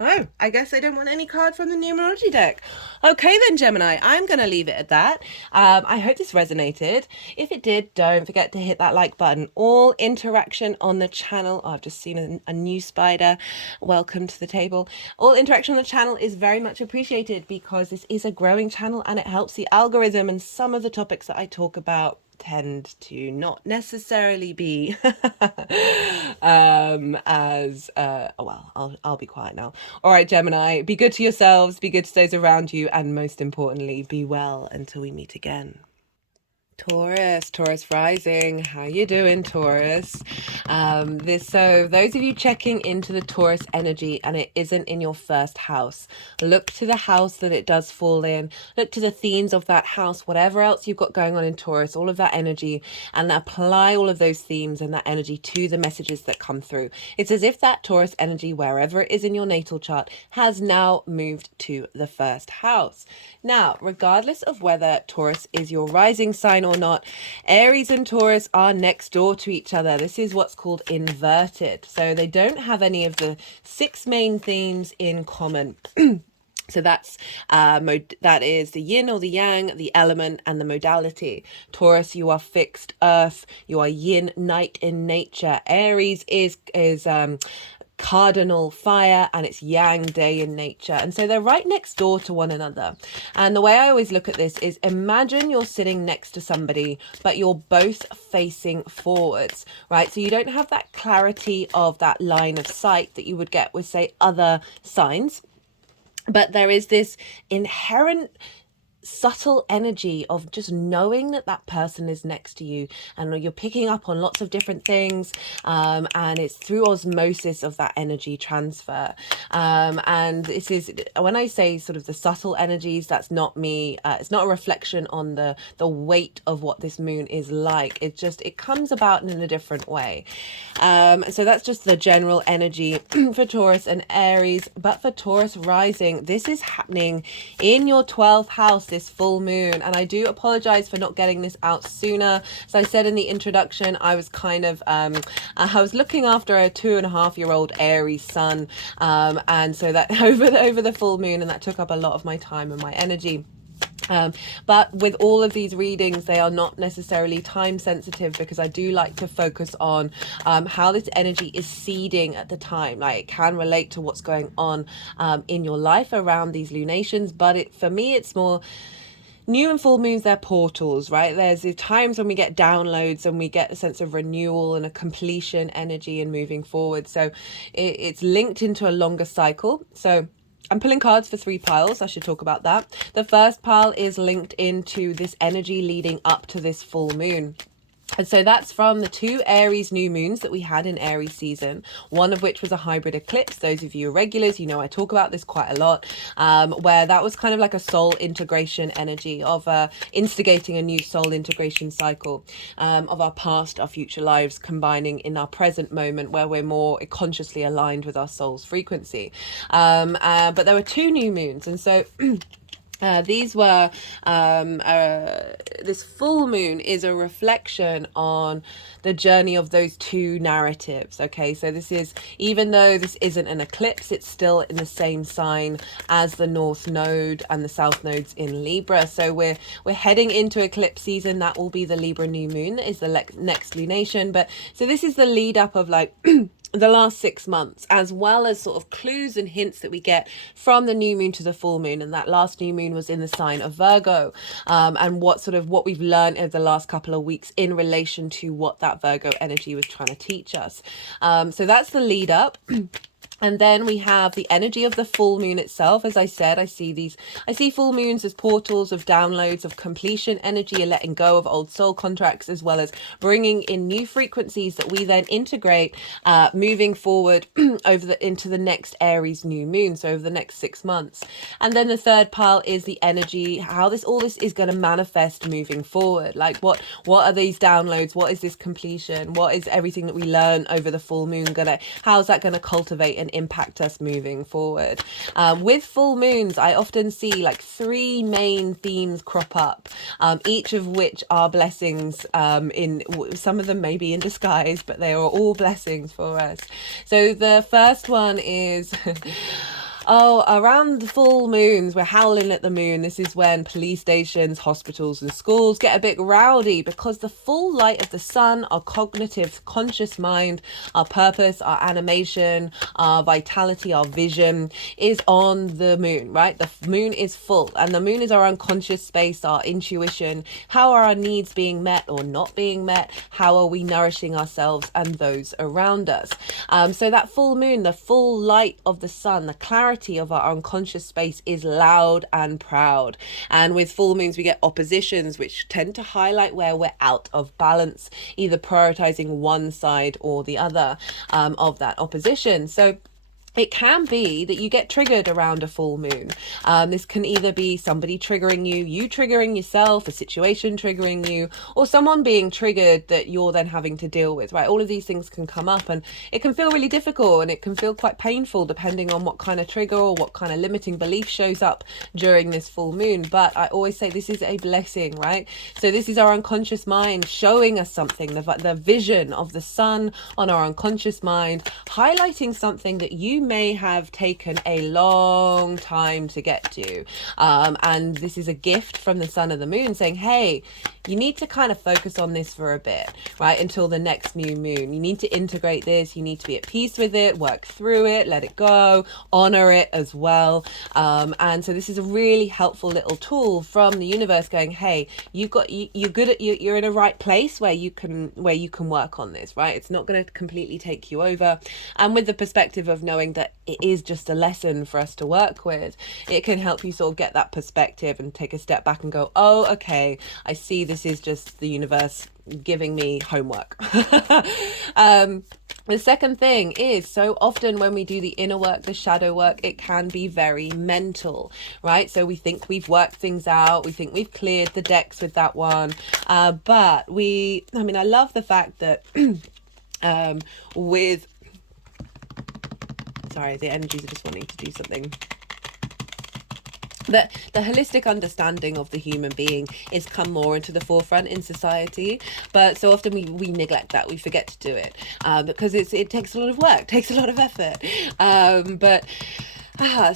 Oh, I guess I don't want any card from the numerology deck. Okay then, Gemini, I'm going to leave it at that. I hope this resonated. If it did, don't forget to hit that like button. All interaction on the channel, I've just seen a new spider. Welcome to the table. All interaction on the channel is very much appreciated because this is a growing channel and it helps the algorithm, and some of the topics that I talk about tend to not necessarily be well, I'll be quiet now. All right, Gemini, be good to yourselves, be good to those around you, and most importantly, be well until we meet again. Taurus rising, how you doing, Taurus? So those of you checking into the Taurus energy and it isn't in your first house, look to the house that it does fall in, look to the themes of that house, whatever else you've got going on in Taurus, all of that energy, and apply all of those themes and that energy to the messages that come through. It's as if that Taurus energy, wherever it is in your natal chart, has now moved to the first house. Now, regardless of whether Taurus is your rising sign or not, Aries and Taurus are next door to each other. This is what's called inverted. So they don't have any of the 6 main themes in common. So that is the yin or the yang, the element, and the modality. Taurus, you are fixed earth. You are yin, night in nature. Aries is cardinal fire, and it's yang, day in nature. And so they're right next door to one another. And the way I always look at this is, imagine you're sitting next to somebody, but you're both facing forwards, right? So you don't have that clarity of that line of sight that you would get with, say, other signs. But there is this inherent subtle energy of just knowing that that person is next to you, and you're picking up on lots of different things, and it's through osmosis of that energy transfer. And this is, when I say sort of the subtle energies, that's not me, it's not a reflection on the weight of what this moon is like. It comes about in a different way. So that's just the general energy for Taurus and Aries. But for Taurus rising, this is happening in your 12th house. this full moon. And I do apologize for not getting this out sooner. As I said in the introduction, I was kind of I was looking after a 2.5-year-old Aries Sun, and so that over the full moon, and that took up a lot of my time and my energy. But with all of these readings, they are not necessarily time sensitive, because I do like to focus on how this energy is seeding at the time. Like, it can relate to what's going on in your life around these lunations, but for me, it's more new and full moons, they're portals, right? There's the times when we get downloads and we get a sense of renewal and a completion energy and moving forward. So it's linked into a longer cycle. So I'm pulling cards for 3 piles. I should talk about that. The first pile is linked into this energy leading up to this full moon. And so that's from the 2 Aries new moons that we had in Aries season, one of which was a hybrid eclipse. Those of you regulars, you know I talk about this quite a lot, where that was kind of like a soul integration energy of instigating a new soul integration cycle of our past, our future lives, combining in our present moment where we're more consciously aligned with our soul's frequency. But there were 2 new moons, and so these were this full moon is a reflection on the journey of those 2 narratives. Okay, so this is, even though this isn't an eclipse, it's still in the same sign as the North Node and the South Nodes in Libra. So we're heading into eclipse season. That will be the Libra new moon, that is the next lunation. But so this is the lead up of like the last 6 months, as well as sort of clues and hints that we get from the new moon to the full moon. And that last new moon was in the sign of Virgo, and what we've learned over the last couple of weeks in relation to what that Virgo energy was trying to teach us. So that's the lead up. And then we have the energy of the full moon itself. As I said, I see full moons as portals of downloads, of completion energy, and letting go of old soul contracts, as well as bringing in new frequencies that we then integrate, moving forward into the next Aries new moon. So over the next 6 months. And then the third pile is the energy, how all this is going to manifest moving forward. Like what are these downloads? What is this completion? What is everything that we learn over the full moon how's that going to cultivate and impact us moving forward? With full moons, I often see like 3 main themes crop up, each of which are blessings. In some of them may be in disguise, but they are all blessings for us. So the first one is around the full moons, we're howling at the moon. This is when police stations, hospitals and schools get a bit rowdy, because the full light of the sun, our cognitive conscious mind, our purpose, our animation, our vitality, our vision is on the moon, right? The moon is full, and the moon is our unconscious space, our intuition. How are our needs being met or not being met? How are we nourishing ourselves and those around us? So that full moon, the full light of the sun, the clarity of our unconscious space is loud and proud. And with full moons, we get oppositions, which tend to highlight where we're out of balance, either prioritizing one side or the other of that opposition. So it can be that you get triggered around a full moon. This can either be somebody triggering you triggering yourself, a situation triggering you, or someone being triggered that you're then having to deal with, right? All of these things can come up, and it can feel really difficult, and it can feel quite painful depending on what kind of trigger or what kind of limiting belief shows up during this full moon. But I always say this is a blessing, right? So this is our unconscious mind showing us something, the vision of the sun on our unconscious mind, highlighting something that you may have taken a long time to get to, and this is a gift from the sun and the moon saying, hey, you need to kind of focus on this for a bit, right, until the next new moon. You need to integrate this, you need to be at peace with it, work through it, let it go, honor it as well. And so this is a really helpful little tool from the universe going, hey, you're good at, you're in a right place where you can work on this, right? It's not going to completely take you over. And with the perspective of knowing that it is just a lesson for us to work with, it can help you sort of get that perspective and take a step back and go, oh, okay, I see, this is just the universe giving me homework. The second thing is, so often when we do the inner work, the shadow work, it can be very mental, right? So we think we've worked things out, we think we've cleared the decks with that one, but I love the fact that sorry, the energies are just wanting to do something. the holistic understanding of the human being is come more into the forefront in society, but so often we neglect that. We forget to do it, because it takes a lot of work, takes a lot of effort,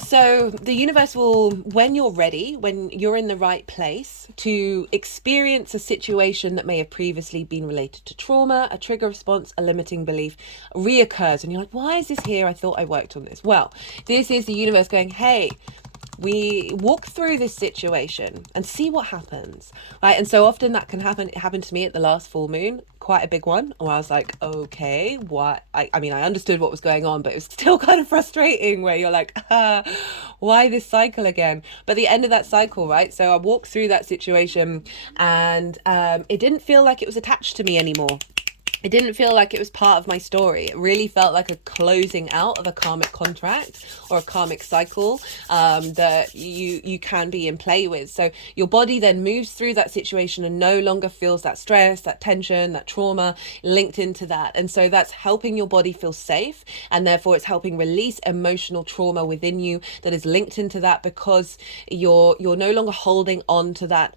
so the universe will, when you're ready, when you're in the right place to experience a situation that may have previously been related to trauma, a trigger response, a limiting belief, reoccurs, and you're like, why is this here? I thought I worked on this. Well, this is the universe going, hey, we walk through this situation and see what happens, right? And so often that can happen. It happened to me at the last full moon, quite a big one, where I was like, okay, what? I mean, I understood what was going on, but it was still kind of frustrating, where you're like, why this cycle again? But the end of that cycle, right? So I walked through that situation, and it didn't feel like it was attached to me anymore. It didn't feel like it was part of my story. It really felt like a closing out of a karmic contract or a karmic cycle that you can be in play with. So your body then moves through that situation and no longer feels that stress, that tension, that trauma linked into that. And so that's helping your body feel safe, and therefore it's helping release emotional trauma within you that is linked into that, because you're no longer holding on to that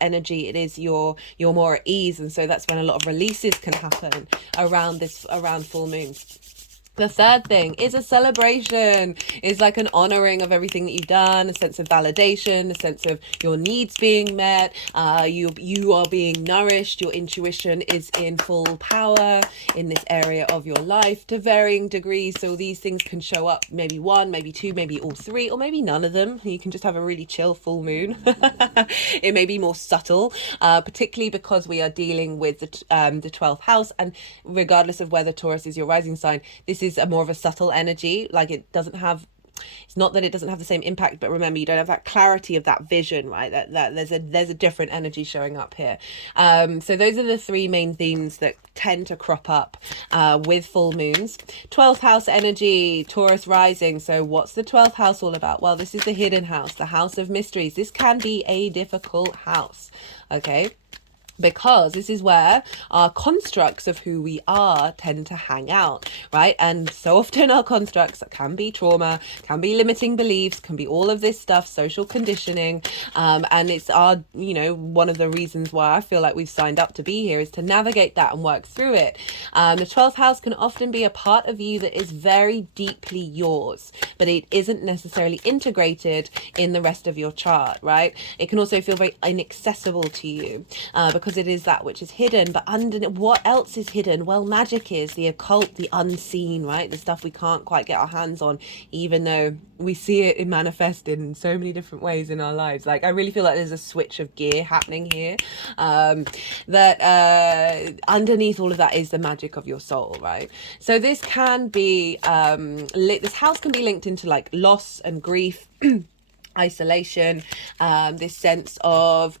energy. It is you're more at ease, and so that's when a lot of releases can happen around full moons. The third thing is a celebration. It's like an honoring of everything that you've done, a sense of validation, a sense of your needs being met. You are being nourished. Your intuition is in full power in this area of your life to varying degrees. So these things can show up, maybe one, maybe two, maybe all three, or maybe none of them. You can just have a really chill full moon. It may be more subtle, particularly because we are dealing with the 12th house, and regardless of whether Taurus is your rising sign, this is a more of a subtle energy. Like, it's not that it doesn't have the same impact, but remember, you don't have that clarity of that vision, right? That there's a different energy showing up here. So those are the three main themes that tend to crop up with full moons. 12th house energy, Taurus rising. So what's the 12th house all about? Well, this is the hidden house, the house of mysteries. This can be a difficult house, okay? Because this is where our constructs of who we are tend to hang out, right? And so often our constructs can be trauma, can be limiting beliefs, can be all of this stuff, social conditioning. And it's one of the reasons why I feel like we've signed up to be here is to navigate that and work through it. The 12th house can often be a part of you that is very deeply yours, but it isn't necessarily integrated in the rest of your chart, right? It can also feel very inaccessible to you, because it is that which is hidden. But under what else is hidden? Well, magic is, the occult, the unseen, right? The stuff we can't quite get our hands on, even though we see it manifest in so many different ways in our lives. Like, I really feel like there's a switch of gear happening here, that underneath all of that is the magic of your soul, right? So this can be this house can be linked into like loss and grief, isolation, this sense of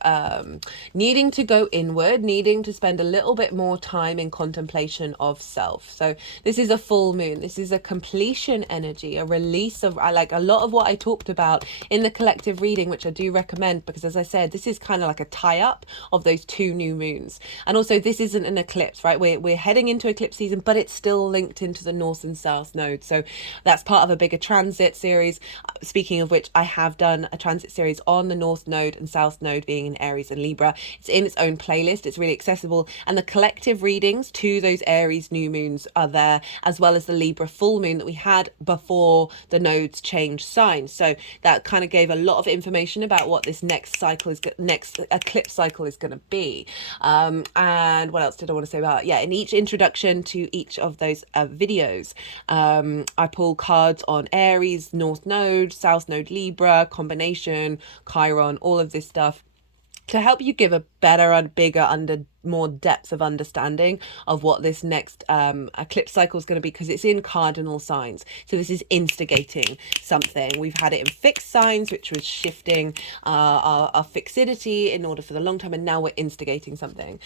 needing to go inward, needing to spend a little bit more time in contemplation of self. So this is a full moon. This is a completion energy, a release of like a lot of what I talked about in the collective reading, which I do recommend, because as I said, this is kind of like a tie-up of those two new moons. And also, this isn't an eclipse, right? We're heading into eclipse season, but it's still linked into the north and south node. So that's part of a bigger transit series. Speaking of which, I have done a transit series on the north node and south node being in Aries and Libra. It's in its own playlist. It's really accessible, and the collective readings to those Aries new moons are there, as well as the Libra full moon that we had before the nodes changed signs. So that kind of gave a lot of information about what this next eclipse cycle is going to be. And what else did I want to say about it? Yeah, in each introduction to each of those videos, I pull cards on Aries, north node, south node, Libra, combination, Chiron, all of this stuff, to help you give a better and bigger more depth of understanding of what this next eclipse cycle is going to be, because it's in cardinal signs. So this is instigating something. We've had it in fixed signs, which was shifting our fixity in order for the long term, and now we're instigating something.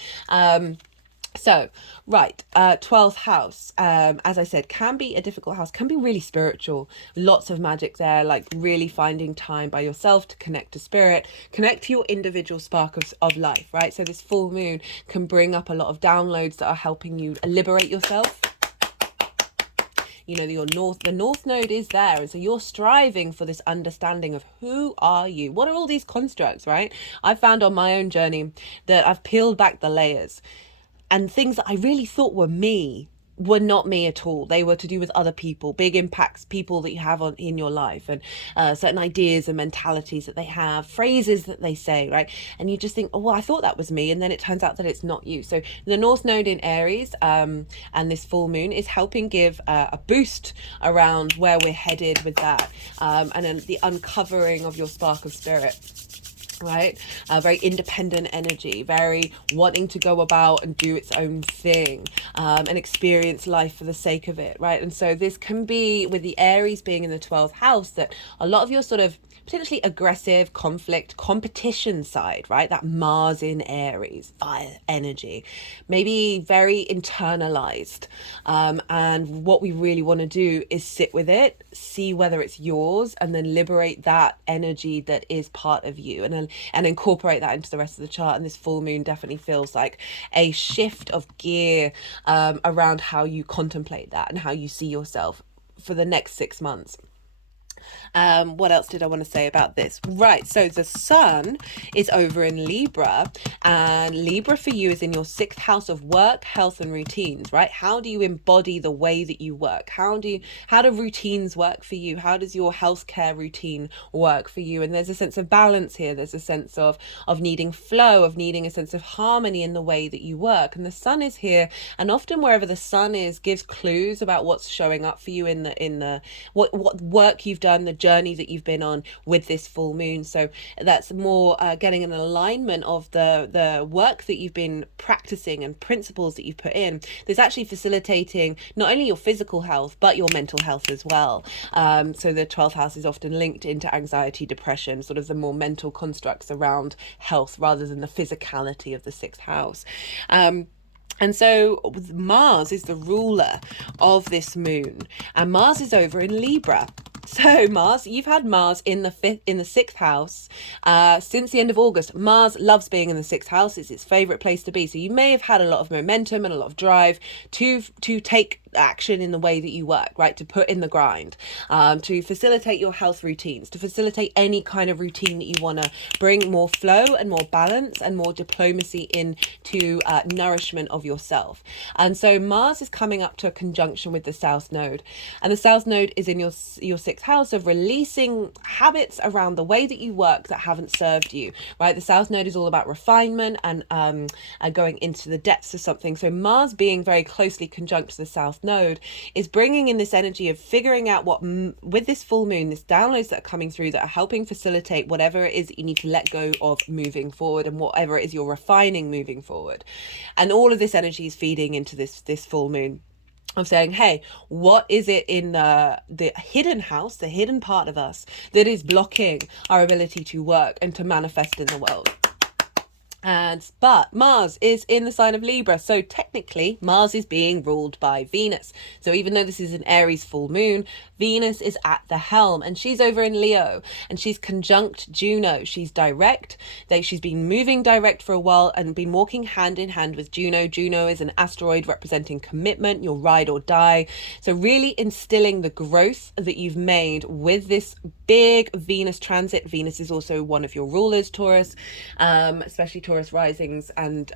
So, right, 12th house, as I said, can be a difficult house, can be really spiritual, lots of magic there, like really finding time by yourself to connect to spirit, connect to your individual spark of life, right? So this full moon can bring up a lot of downloads that are helping you liberate yourself. you know, the north node is there, and so you're striving for this understanding of who are you, what are all these constructs, right? I found on my own journey that I've peeled back the layers, and things that I really thought were me were not me at all. They were to do with other people, big impacts, people that you have in your life, and certain ideas and mentalities that they have, phrases that they say, right? And you just think, oh, well, I thought that was me, and then it turns out that it's not you. So the North Node in Aries and this full moon is helping give a boost around where we're headed with that, and then the uncovering of your spark of spirit. Right, very independent energy, very wanting to go about and do its own thing, and experience life for the sake of it, right? And so this can be, with the Aries being in the 12th house, that a lot of your sort of potentially aggressive conflict competition side, right, that Mars in Aries, fire energy, maybe very internalized, and what we really want to do is sit with it, see whether it's yours, and then liberate that energy that is part of you, and incorporate that into the rest of the chart. And this full moon definitely feels like a shift of gear around how you contemplate that and how you see yourself for the next 6 months. What else did I want to say about this? Right, so the sun is over in Libra, and Libra for you is in your 6th house of work, health, and routines, right? How do you embody the way that you work? How do routines work for you? How does your healthcare routine work for you? And there's a sense of balance here. There's a sense of needing flow, of needing a sense of harmony in the way that you work. And the sun is here, and often wherever the sun is gives clues about what's showing up for you in the what work you've done, the journey that you've been on with this full moon. So that's more getting an alignment of the work that you've been practicing and principles that you've put in. There's actually facilitating not only your physical health but your mental health as well. So the 12th house is often linked into anxiety, depression, sort of the more mental constructs around health rather than the physicality of the 6th house. And so Mars is the ruler of this moon, and Mars is over in Libra. So Mars, you've had Mars in the 6th house since the end of August. Mars loves being in the 6th house. It's its favorite place to be. So you may have had a lot of momentum and a lot of drive to take action in the way that you work, right? To put in the grind, to facilitate your health routines, to facilitate any kind of routine that you want to bring more flow and more balance and more diplomacy into nourishment of yourself. And so Mars is coming up to a conjunction with the South Node, and the South Node is in your 6th house of releasing habits around the way that you work that haven't served you, right? The South Node is all about refinement and going into the depths of something. So Mars being very closely conjunct to the South Node is bringing in this energy of figuring out what, with this full moon, this downloads that are coming through that are helping facilitate whatever it is that you need to let go of moving forward, and whatever it is you're refining moving forward. And all of this energy is feeding into this full moon of saying, hey, what is it in the hidden house, the hidden part of us, that is blocking our ability to work and to manifest in the world? But Mars is in the sign of Libra, so technically Mars is being ruled by Venus. So even though this is an Aries full moon, Venus is at the helm, and she's over in Leo, and she's conjunct Juno. She's direct. She's been moving direct for a while and been walking hand in hand with Juno. Juno is an asteroid representing commitment, your ride or die. So really instilling the growth that you've made with this big Venus transit. Venus is also one of your rulers, Taurus, especially Taurus risings, and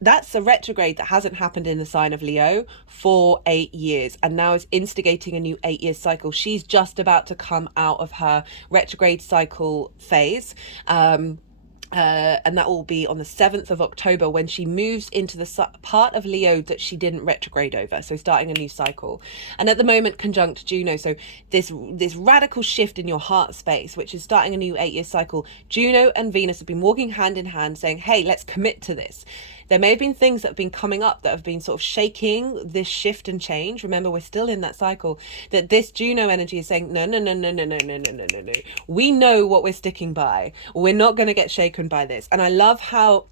that's a retrograde that hasn't happened in the sign of Leo for 8 years, and now is instigating a new 8-year cycle. She's just about to come out of her retrograde cycle phase. And that will be on the 7th of October when she moves into the part of Leo that she didn't retrograde over, so starting a new cycle. And at the moment, conjunct Juno, so this radical shift in your heart space, which is starting a new 8-year cycle. Juno and Venus have been walking hand in hand saying, hey, let's commit to this. There may have been things that have been coming up that have been sort of shaking this shift and change. Remember, we're still in that cycle, that this Juno energy is saying, no. We know what we're sticking by. We're not going to get shaken by this. And I love how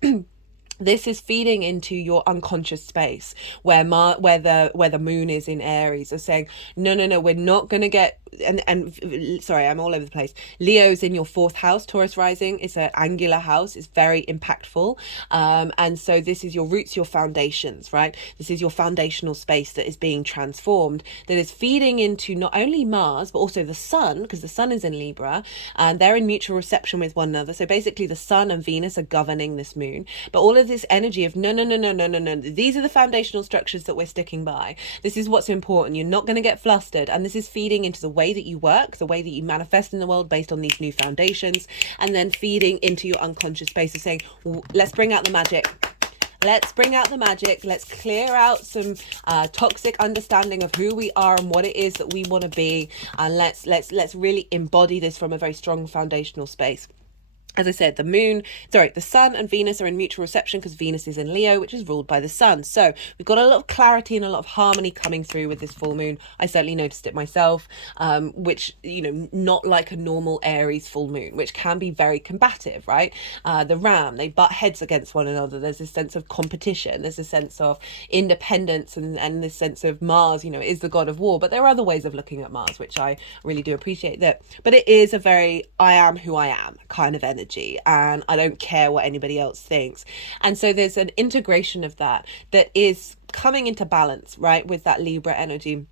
this is feeding into your unconscious space where the moon is in Aries, of saying, no, we're not going to get and sorry, I'm all over the place. Leo's in your fourth house. Taurus rising is an angular house. It's very impactful. And so this is your roots, your foundations, right? This is your foundational space that is being transformed, that is feeding into not only Mars, but also the sun, because the sun is in Libra and they're in mutual reception with one another. So basically the sun and Venus are governing this moon, but all of this energy of no, these are the foundational structures that we're sticking by. This is what's important. You're not going to get flustered. And this is feeding into the way that you work, the way that you manifest in the world based on these new foundations, and then feeding into your unconscious space of saying, let's bring out the magic. Let's bring out the magic. Let's clear out some toxic understanding of who we are and what it is that we want to be. And let's really embody this from a very strong foundational space. As I said, the sun and Venus are in mutual reception because Venus is in Leo, which is ruled by the sun. So we've got a lot of clarity and a lot of harmony coming through with this full moon. I certainly noticed it myself, which, not like a normal Aries full moon, which can be very combative, right? The ram, they butt heads against one another. There's this sense of competition. There's a sense of independence and this sense of Mars, is the god of war. But there are other ways of looking at Mars, which I really do appreciate that. But it is a very I am who I am kind of energy. And I don't care what anybody else thinks. And so there's an integration of that is coming into balance, right, with that Libra energy.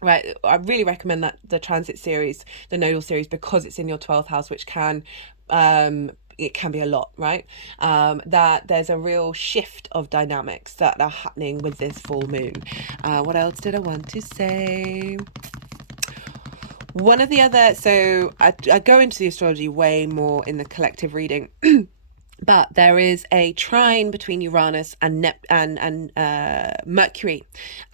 Right, I really recommend that the transit series, the nodal series, because it's in your 12th house, which can it can be a lot, right? That there's a real shift of dynamics that are happening with this full moon. What else did I want to say? One of the other, so I go into the astrology way more in the collective reading. But there is a trine between Uranus and Mercury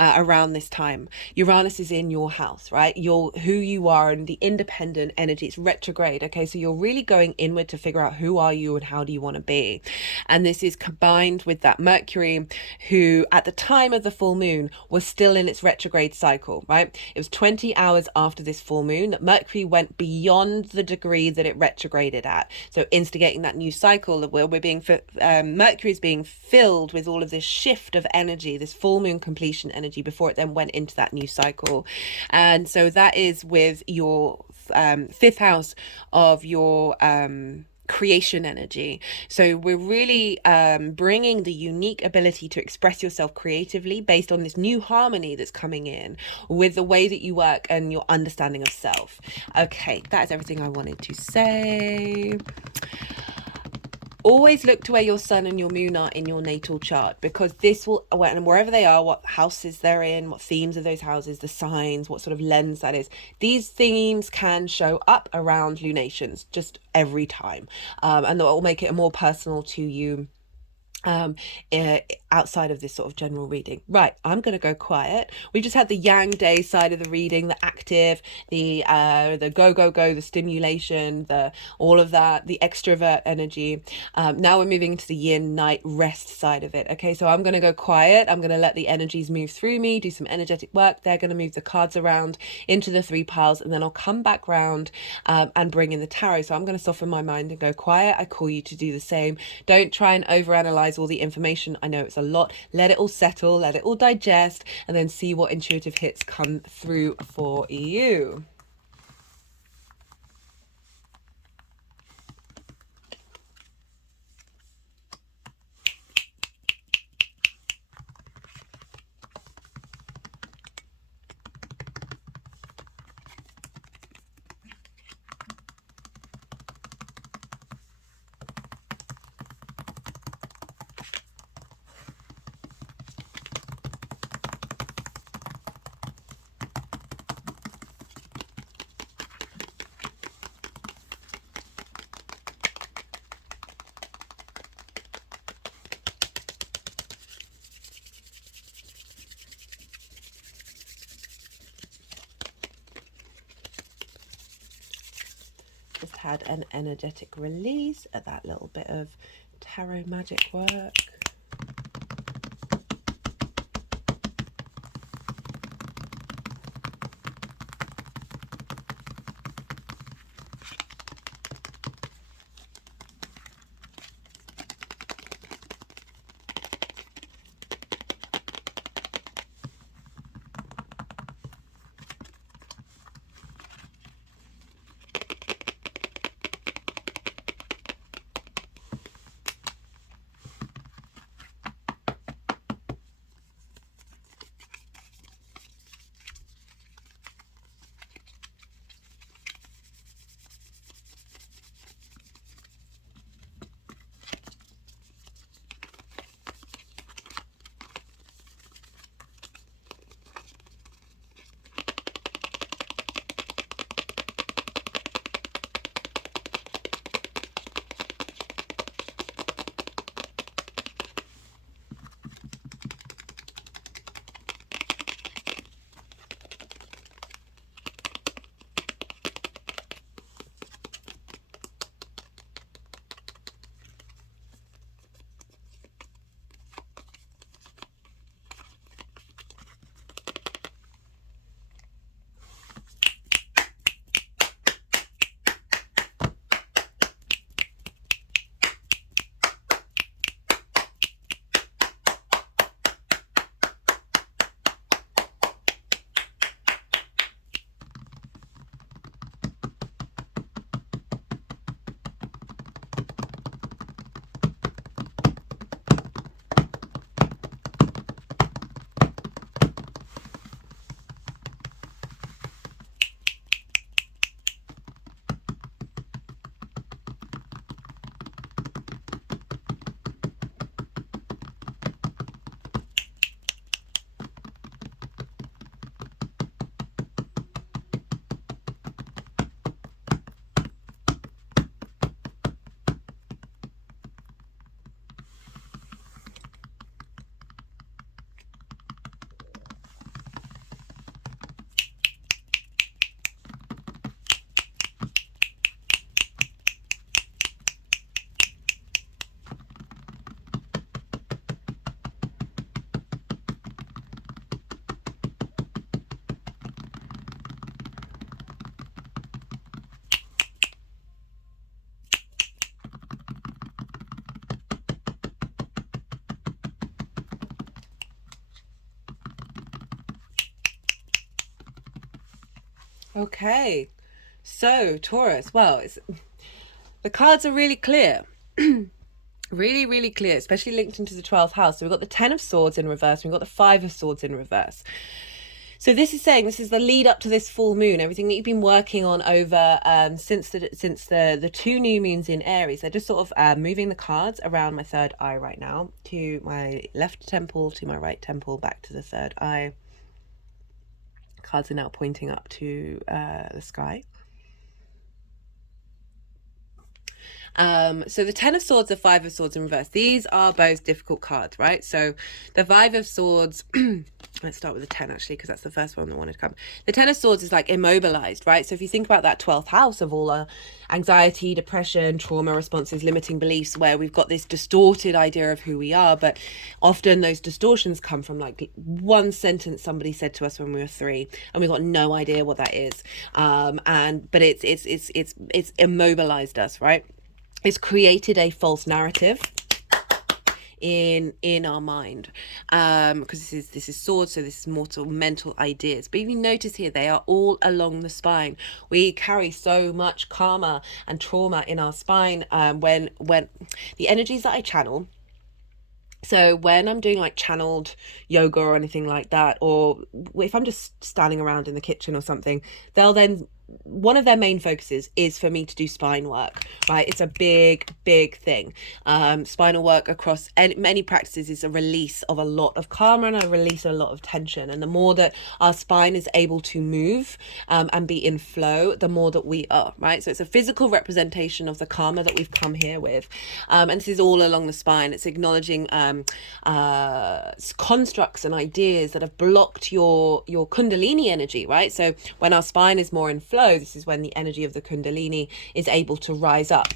around this time. Uranus is in your house, right? Who you are and the independent energy. It's retrograde, okay? So you're really going inward to figure out who are you and how do you want to be. And this is combined with that Mercury, who at the time of the full moon was still in its retrograde cycle, right? It was 20 hours after this full moon that Mercury went beyond the degree that it retrograded at. So instigating that new cycle of Mercury is being filled with all of this shift of energy, this full moon completion energy before it then went into that new cycle. And so that is with your fifth house of your creation energy. So we're really bringing the unique ability to express yourself creatively based on this new harmony that's coming in with the way that you work and your understanding of self. Okay, that is everything I wanted to say. Always look to where your sun and your moon are in your natal chart, because this will, and wherever they are, what houses they're in, what themes of those houses, the signs, what sort of lens that is. These themes can show up around lunations just every time. And that will make it more personal to you outside of this sort of general reading. Right, I'm going to go quiet. We just had the yang day side of the reading, the active, the go, the stimulation, all of that, the extrovert energy. Now we're moving into the yin night rest side of it. Okay, so I'm going to go quiet. I'm going to let the energies move through me, do some energetic work. They're going to move the cards around into the three piles, and then I'll come back round and bring in the tarot. So I'm going to soften my mind and go quiet. I call you to do the same. Don't try and overanalyze all the information. I know it's a lot. Let it all settle, let it all digest, and then see what intuitive hits come through for you. Just had an energetic release at that little bit of tarot magic work. Okay, so Taurus, well, the cards are really clear. Really, really clear, especially linked into the 12th house. So we've got the 10 of swords in reverse, and we've got the 5 of swords in reverse. So this is saying this is the lead up to this full moon, everything that you've been working on over since the two new moons in Aries. They're just sort of moving the cards around my third eye right now, to my left temple, to my right temple, back to the third eye. Cards are now pointing up to the sky. So the 10 of swords, the 5 of swords in reverse, these are both difficult cards, right? So the 5 of swords, let's start with the 10 actually, because that's the first one that wanted to come. The 10 of swords is like immobilized, right? So if you think about that 12th house of all anxiety, depression, trauma responses, limiting beliefs, where we've got this distorted idea of who we are, but often those distortions come from like one sentence somebody said to us when we were 3, and we got no idea what that is. But it's immobilized us, right? It's created a false narrative in our mind, because this is swords, so this is mortal mental ideas. But if you notice here, they are all along the spine. We carry so much karma and trauma in our spine. When the energies that I channel, so when I'm doing like channeled yoga or anything like that, or if I'm just standing around in the kitchen or something, they'll then, one of their main focuses is for me to do spine work, right? It's a big thing. Spinal work across many practices is a release of a lot of karma and a release of a lot of tension. And the more that our spine is able to move and be in flow, the more that we are, right? So it's a physical representation of the karma that we've come here with. And this is all along the spine. It's acknowledging constructs and ideas that have blocked your kundalini energy, right? So when our spine is more in flow, this is when the energy of the kundalini is able to rise up.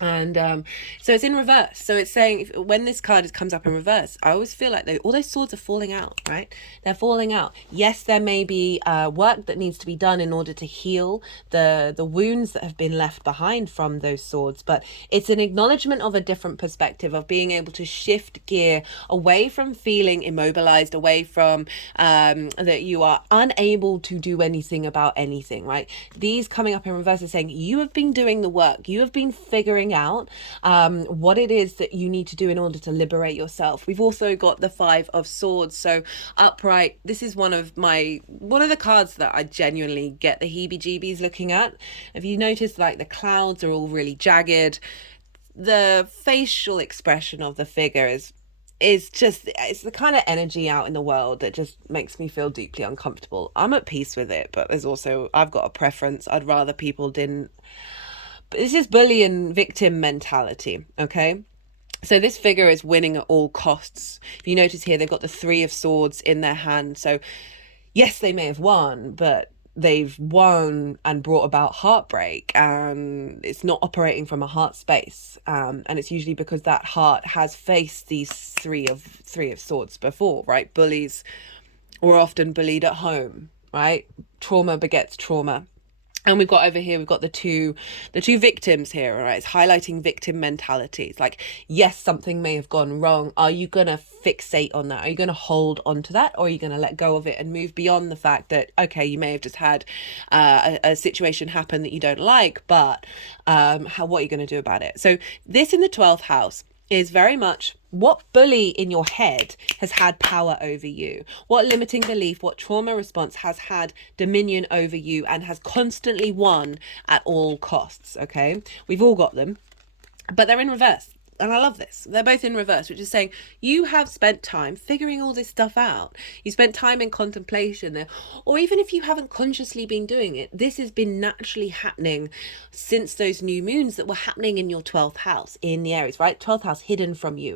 And so it's in reverse. So it's saying, when this card comes up in reverse, I always feel like all those swords are falling out, right? They're falling out. Yes, there may be work that needs to be done in order to heal the wounds that have been left behind from those swords, but it's an acknowledgement of a different perspective, of being able to shift gear away from feeling immobilized, away from that you are unable to do anything about anything, right? These coming up in reverse is saying you have been doing the work, you have been figuring out what it is that you need to do in order to liberate yourself. We've also got the 5 of swords. So upright, this is one of the cards that I genuinely get the heebie-jeebies looking at. If you notice, like, the clouds are all really jagged, the facial expression of the figure is just, it's the kind of energy out in the world that just makes me feel deeply uncomfortable. I'm at peace with it, but I've got a preference. I'd rather people didn't. But this is bully and victim mentality, okay? So this figure is winning at all costs. If you notice here, they've got the 3 of swords in their hand. So yes, they may have won, but they've won and brought about heartbreak, and it's not operating from a heart space. And it's usually because that heart has faced these three of swords before, right? Bullies were often bullied at home, right? Trauma begets trauma. And we've got over here, we've got the two victims here, all right? It's highlighting victim mentalities. Like, yes, something may have gone wrong. Are you going to fixate on that? Are you going to hold on to that? Or are you going to let go of it and move beyond the fact that, okay, you may have just had a situation happen that you don't like, but what are you going to do about it? So this in the 12th house is very much what bully in your head has had power over you, what limiting belief, what trauma response has had dominion over you and has constantly won at all costs. Okay, we've all got them, but they're in reverse. And I love this. They're both in reverse, which is saying you have spent time figuring all this stuff out. You spent time in contemplation, or even if you haven't consciously been doing it, this has been naturally happening since those new moons that were happening in your 12th house in the Aries, right? 12th house hidden from you.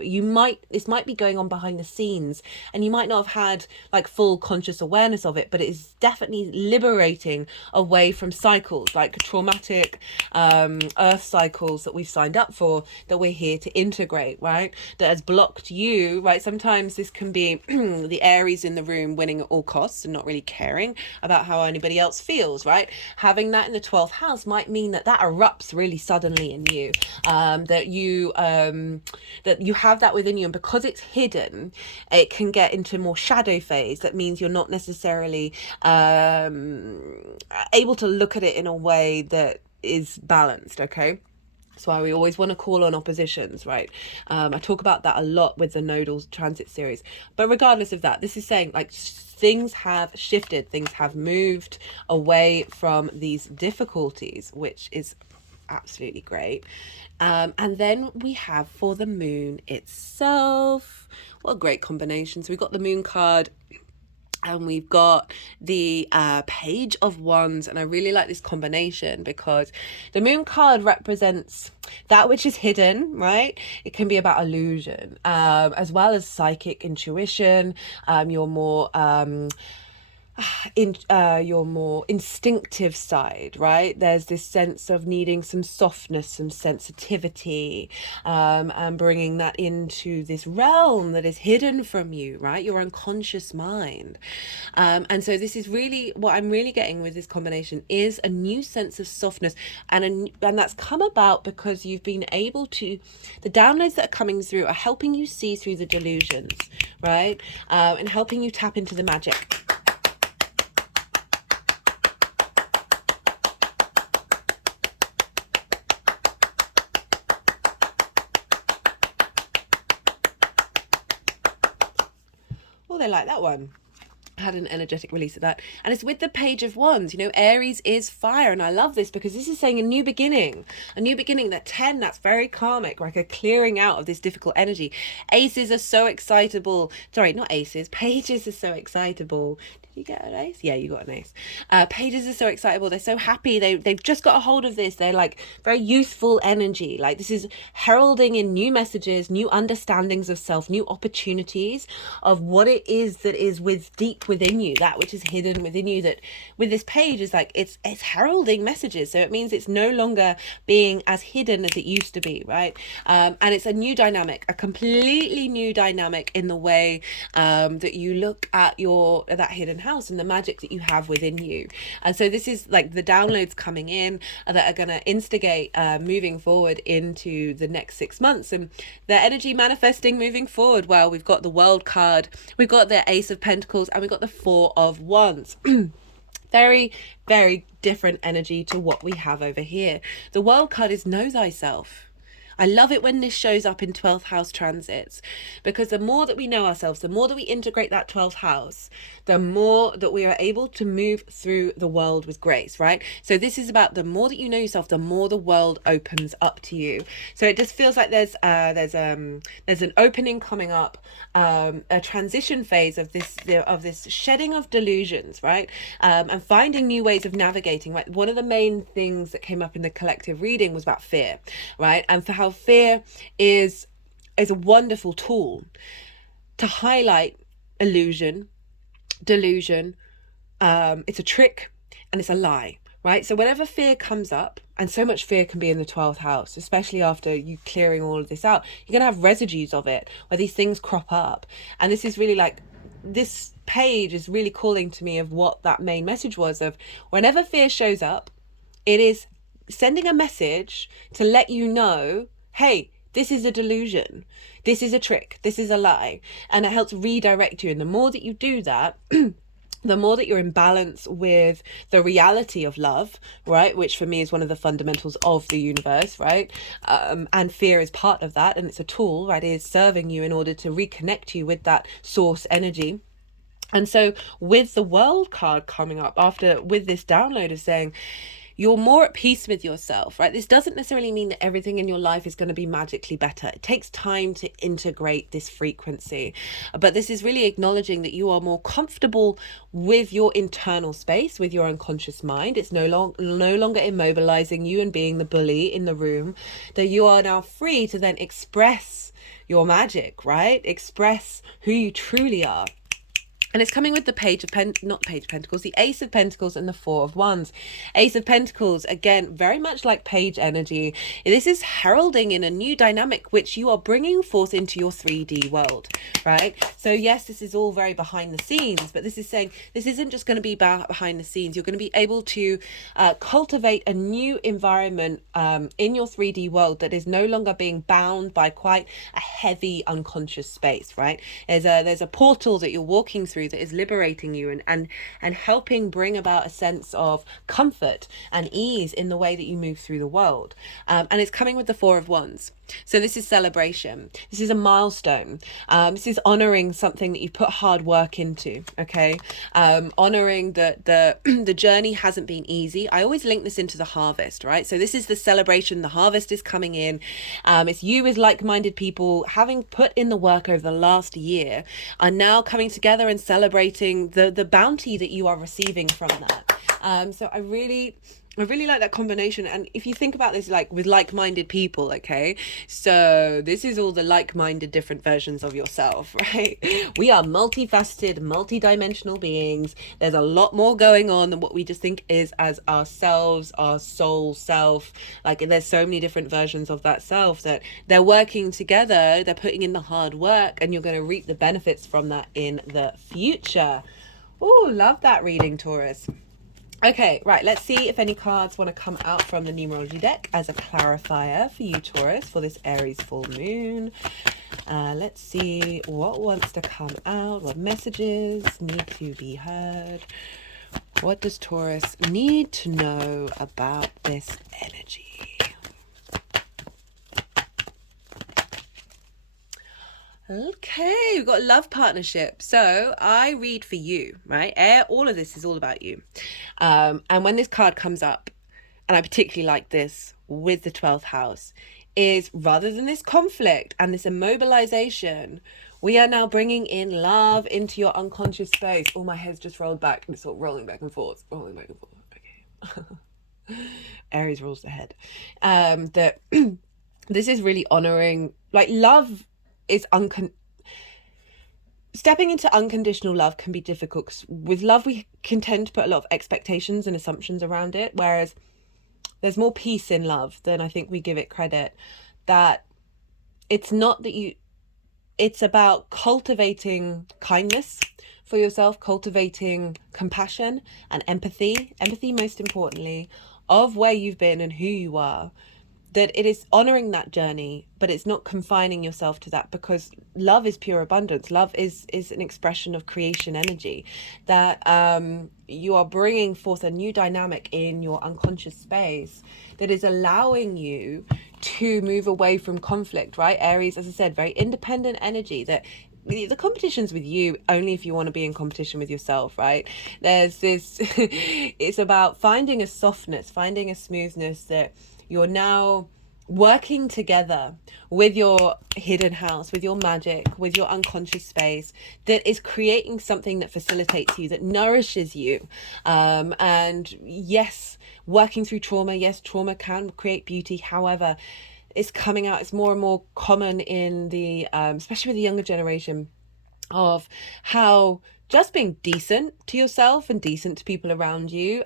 This might be going on behind the scenes, and you might not have had like full conscious awareness of it, but it is definitely liberating away from cycles like traumatic earth cycles that we've signed up for, that we're here to integrate, right? That has blocked you, right? Sometimes this can be the Aries in the room winning at all costs and not really caring about how anybody else feels, right? Having that in the 12th house might mean that erupts really suddenly in you, that you have that within you, and because it's hidden, it can get into more shadow phase. That means you're not necessarily able to look at it in a way that is balanced. Okay, that's why we always want to call on oppositions, right? I talk about that a lot with the nodal transit series. But regardless of that, this is saying like things have shifted, things have moved away from these difficulties, which is absolutely great. And then we have for the moon itself, what a great combination. So we've got the moon card, and we've got the Page of Wands, and I really like this combination because the moon card represents that which is hidden, right? It can be about illusion, as well as psychic intuition, your more your more instinctive side, right? There's this sense of needing some softness, some sensitivity, and bringing that into this realm that is hidden from you, right? Your unconscious mind. And so this is really what I'm really getting with this combination is a new sense of softness, and that's come about because you've been able to, the downloads that are coming through are helping you see through the delusions, right? And helping you tap into the magic. Oh, they like that one. Had an energetic release of that, and it's with the Page of Wands. You know, Aries is fire, and I love this because this is saying a new beginning. That 10, that's very karmic, like a clearing out of this difficult energy. Aces are so excitable. Sorry, not aces. Pages are so excitable. Did you get an ace? Yeah, you got an ace. Pages are so excitable. They're so happy. They've just got a hold of this. They're like very youthful energy. Like this is heralding in new messages, new understandings of self, new opportunities of what it is that is deep within you, that which is hidden within you. That with this page is like it's heralding messages. So it means it's no longer being as hidden as it used to be, right? And it's a new dynamic, a completely new dynamic in the way that you look at that hidden house and the magic that you have within you. And so this is like the downloads coming in that are going to instigate moving forward into the next 6 months, and the energy manifesting moving forward. Well, we've got the World card, we've got the Ace of Pentacles, and we've got the Four of Wands. Very, very different energy to what we have over here. The World card is know thyself. I love it when this shows up in 12th house transits, because the more that we know ourselves, the more that we integrate that 12th house, the more that we are able to move through the world with grace, right? So this is about the more that you know yourself, the more the world opens up to you. So it just feels like there's an opening coming up, a transition phase of this shedding of delusions, right? And finding new ways of navigating, right? One of the main things that came up in the collective reading was about fear, right? And for how fear is a wonderful tool to highlight illusion, delusion. It's a trick and it's a lie, right? So whenever fear comes up, and so much fear can be in the 12th house, especially after you clearing all of this out, you're gonna have residues of it where these things crop up. And this is really like, this page is really calling to me of what that main message was of whenever fear shows up, it is sending a message to let you know, hey, this is a delusion, this is a trick, this is a lie. And it helps redirect you. And the more that you do that, the more that you're in balance with the reality of love, right? Which for me is one of the fundamentals of the universe, right? And fear is part of that. And it's a tool, right? It is serving you in order to reconnect you with that source energy. And so with the World card coming up with this download of saying, you're more at peace with yourself, right? This doesn't necessarily mean that everything in your life is going to be magically better. It takes time to integrate this frequency. But this is really acknowledging that you are more comfortable with your internal space, with your unconscious mind. It's no longer immobilizing you and being the bully in the room, that you are now free to then express your magic, right? Express who you truly are. And it's coming with the not page of pentacles, the Ace of Pentacles and the Four of Wands. Ace of Pentacles, again, very much like page energy. This is heralding in a new dynamic which you are bringing forth into your 3D world, right? So yes, this is all very behind the scenes, but this is saying this isn't just going to be behind the scenes. You're going to be able to cultivate a new environment in your 3D world that is no longer being bound by quite a heavy unconscious space, right? There's a portal that you're walking through that is liberating you and helping bring about a sense of comfort and ease in the way that you move through the world. And it's coming with the Four of Wands. So this is celebration. This is a milestone. This is honoring something that you put hard work into. Okay, honoring that the journey hasn't been easy. I always link this into the harvest, right? So this is the celebration. The harvest is coming in. It's you as like-minded people having put in the work over the last year are now coming together and celebrating the bounty that you are receiving from that. So I really like that combination. And if you think about this, like with like-minded people, okay, so this is all the like-minded different versions of yourself, right? We are multifaceted, multi-dimensional beings. There's a lot more going on than what we just think is as ourselves, our soul self. Like there's so many different versions of that self that they're working together, they're putting in the hard work, and you're going to reap the benefits from that in the future. Oh, love that reading, Taurus. Okay, right, let's see if any cards want to come out from the numerology deck as a clarifier for you, Taurus, for this Aries full moon. Let's see what wants to come out, what messages need to be heard. What does Taurus need to know about this energy? Okay, we've got love partnership. So I read for you, right? All of this is all about you. And when this card comes up, and I particularly like this with the 12th house, is rather than this conflict and this immobilization, we are now bringing in love into your unconscious space. Oh, my head's just rolled back and it's all rolling back and forth, Okay. Aries rules the head. That this is really honoring, like love is stepping into unconditional love can be difficult because with love we can tend to put a lot of expectations and assumptions around it, whereas there's more peace in love than I think we give it credit. That it's not that it's about cultivating kindness for yourself, cultivating compassion and empathy most importantly, of where you've been and who you are. That it is honoring that journey, but it's not confining yourself to that, because love is pure abundance. Love is an expression of creation energy. That you are bringing forth a new dynamic in your unconscious space that is allowing you to move away from conflict, right? Aries, as I said, very independent energy. That the competition's with you only if you want to be in competition with yourself, right? There's this it's about finding a softness, finding a smoothness, that you're now working together with your hidden house, with your magic, with your unconscious space, that is creating something that facilitates you, that nourishes you. And yes, working through trauma, yes, trauma can create beauty. However, it's coming out, it's more and more common in the, especially with the younger generation, of how just being decent to yourself and decent to people around you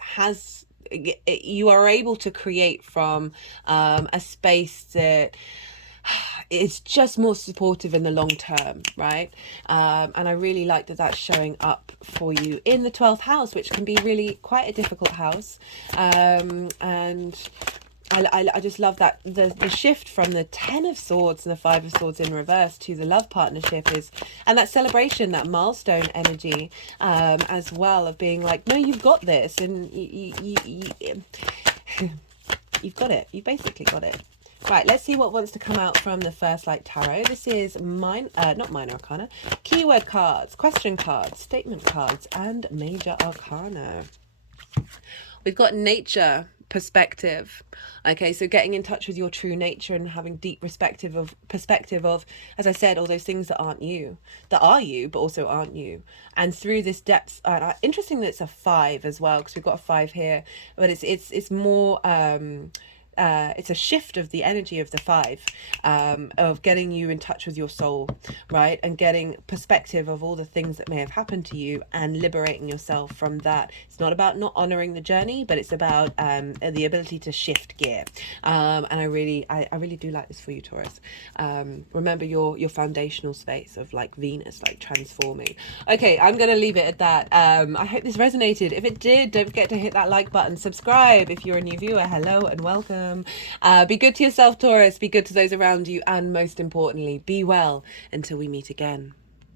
you are able to create from a space that is just more supportive in the long term, right? And I really like that that's showing up for you in the 12th house, which can be really quite a difficult house. And I just love that the shift from the 10 of Swords and the 5 of Swords in reverse to the love partnership and that celebration, that milestone energy, as well, of being like, no, you've got this, and you've got it. You basically got it. Right, let's see what wants to come out from the First Light Tarot. This is not minor arcana, keyword cards, question cards, statement cards, and major arcana. We've got nature, perspective. Okay, so getting in touch with your true nature and having deep perspective of, as I said, all those things that aren't you, that are you but also aren't you. And through this depth, interesting that it's a 5 as well, because we've got a 5 here, but it's more it's a shift of the energy of the five, of getting you in touch with your soul, right, and getting perspective of all the things that may have happened to you and liberating yourself from that. It's not about not honoring the journey, but it's about the ability to shift gear. And I really do like this for you, Taurus. Remember your foundational space of like Venus, like transforming. Okay, I'm gonna leave it at that. I hope this resonated. If it did, don't forget to hit that like button, subscribe if you're a new viewer. Hello and welcome. Be good to yourself, Taurus. Be good to those around you, and most importantly, be well until we meet again.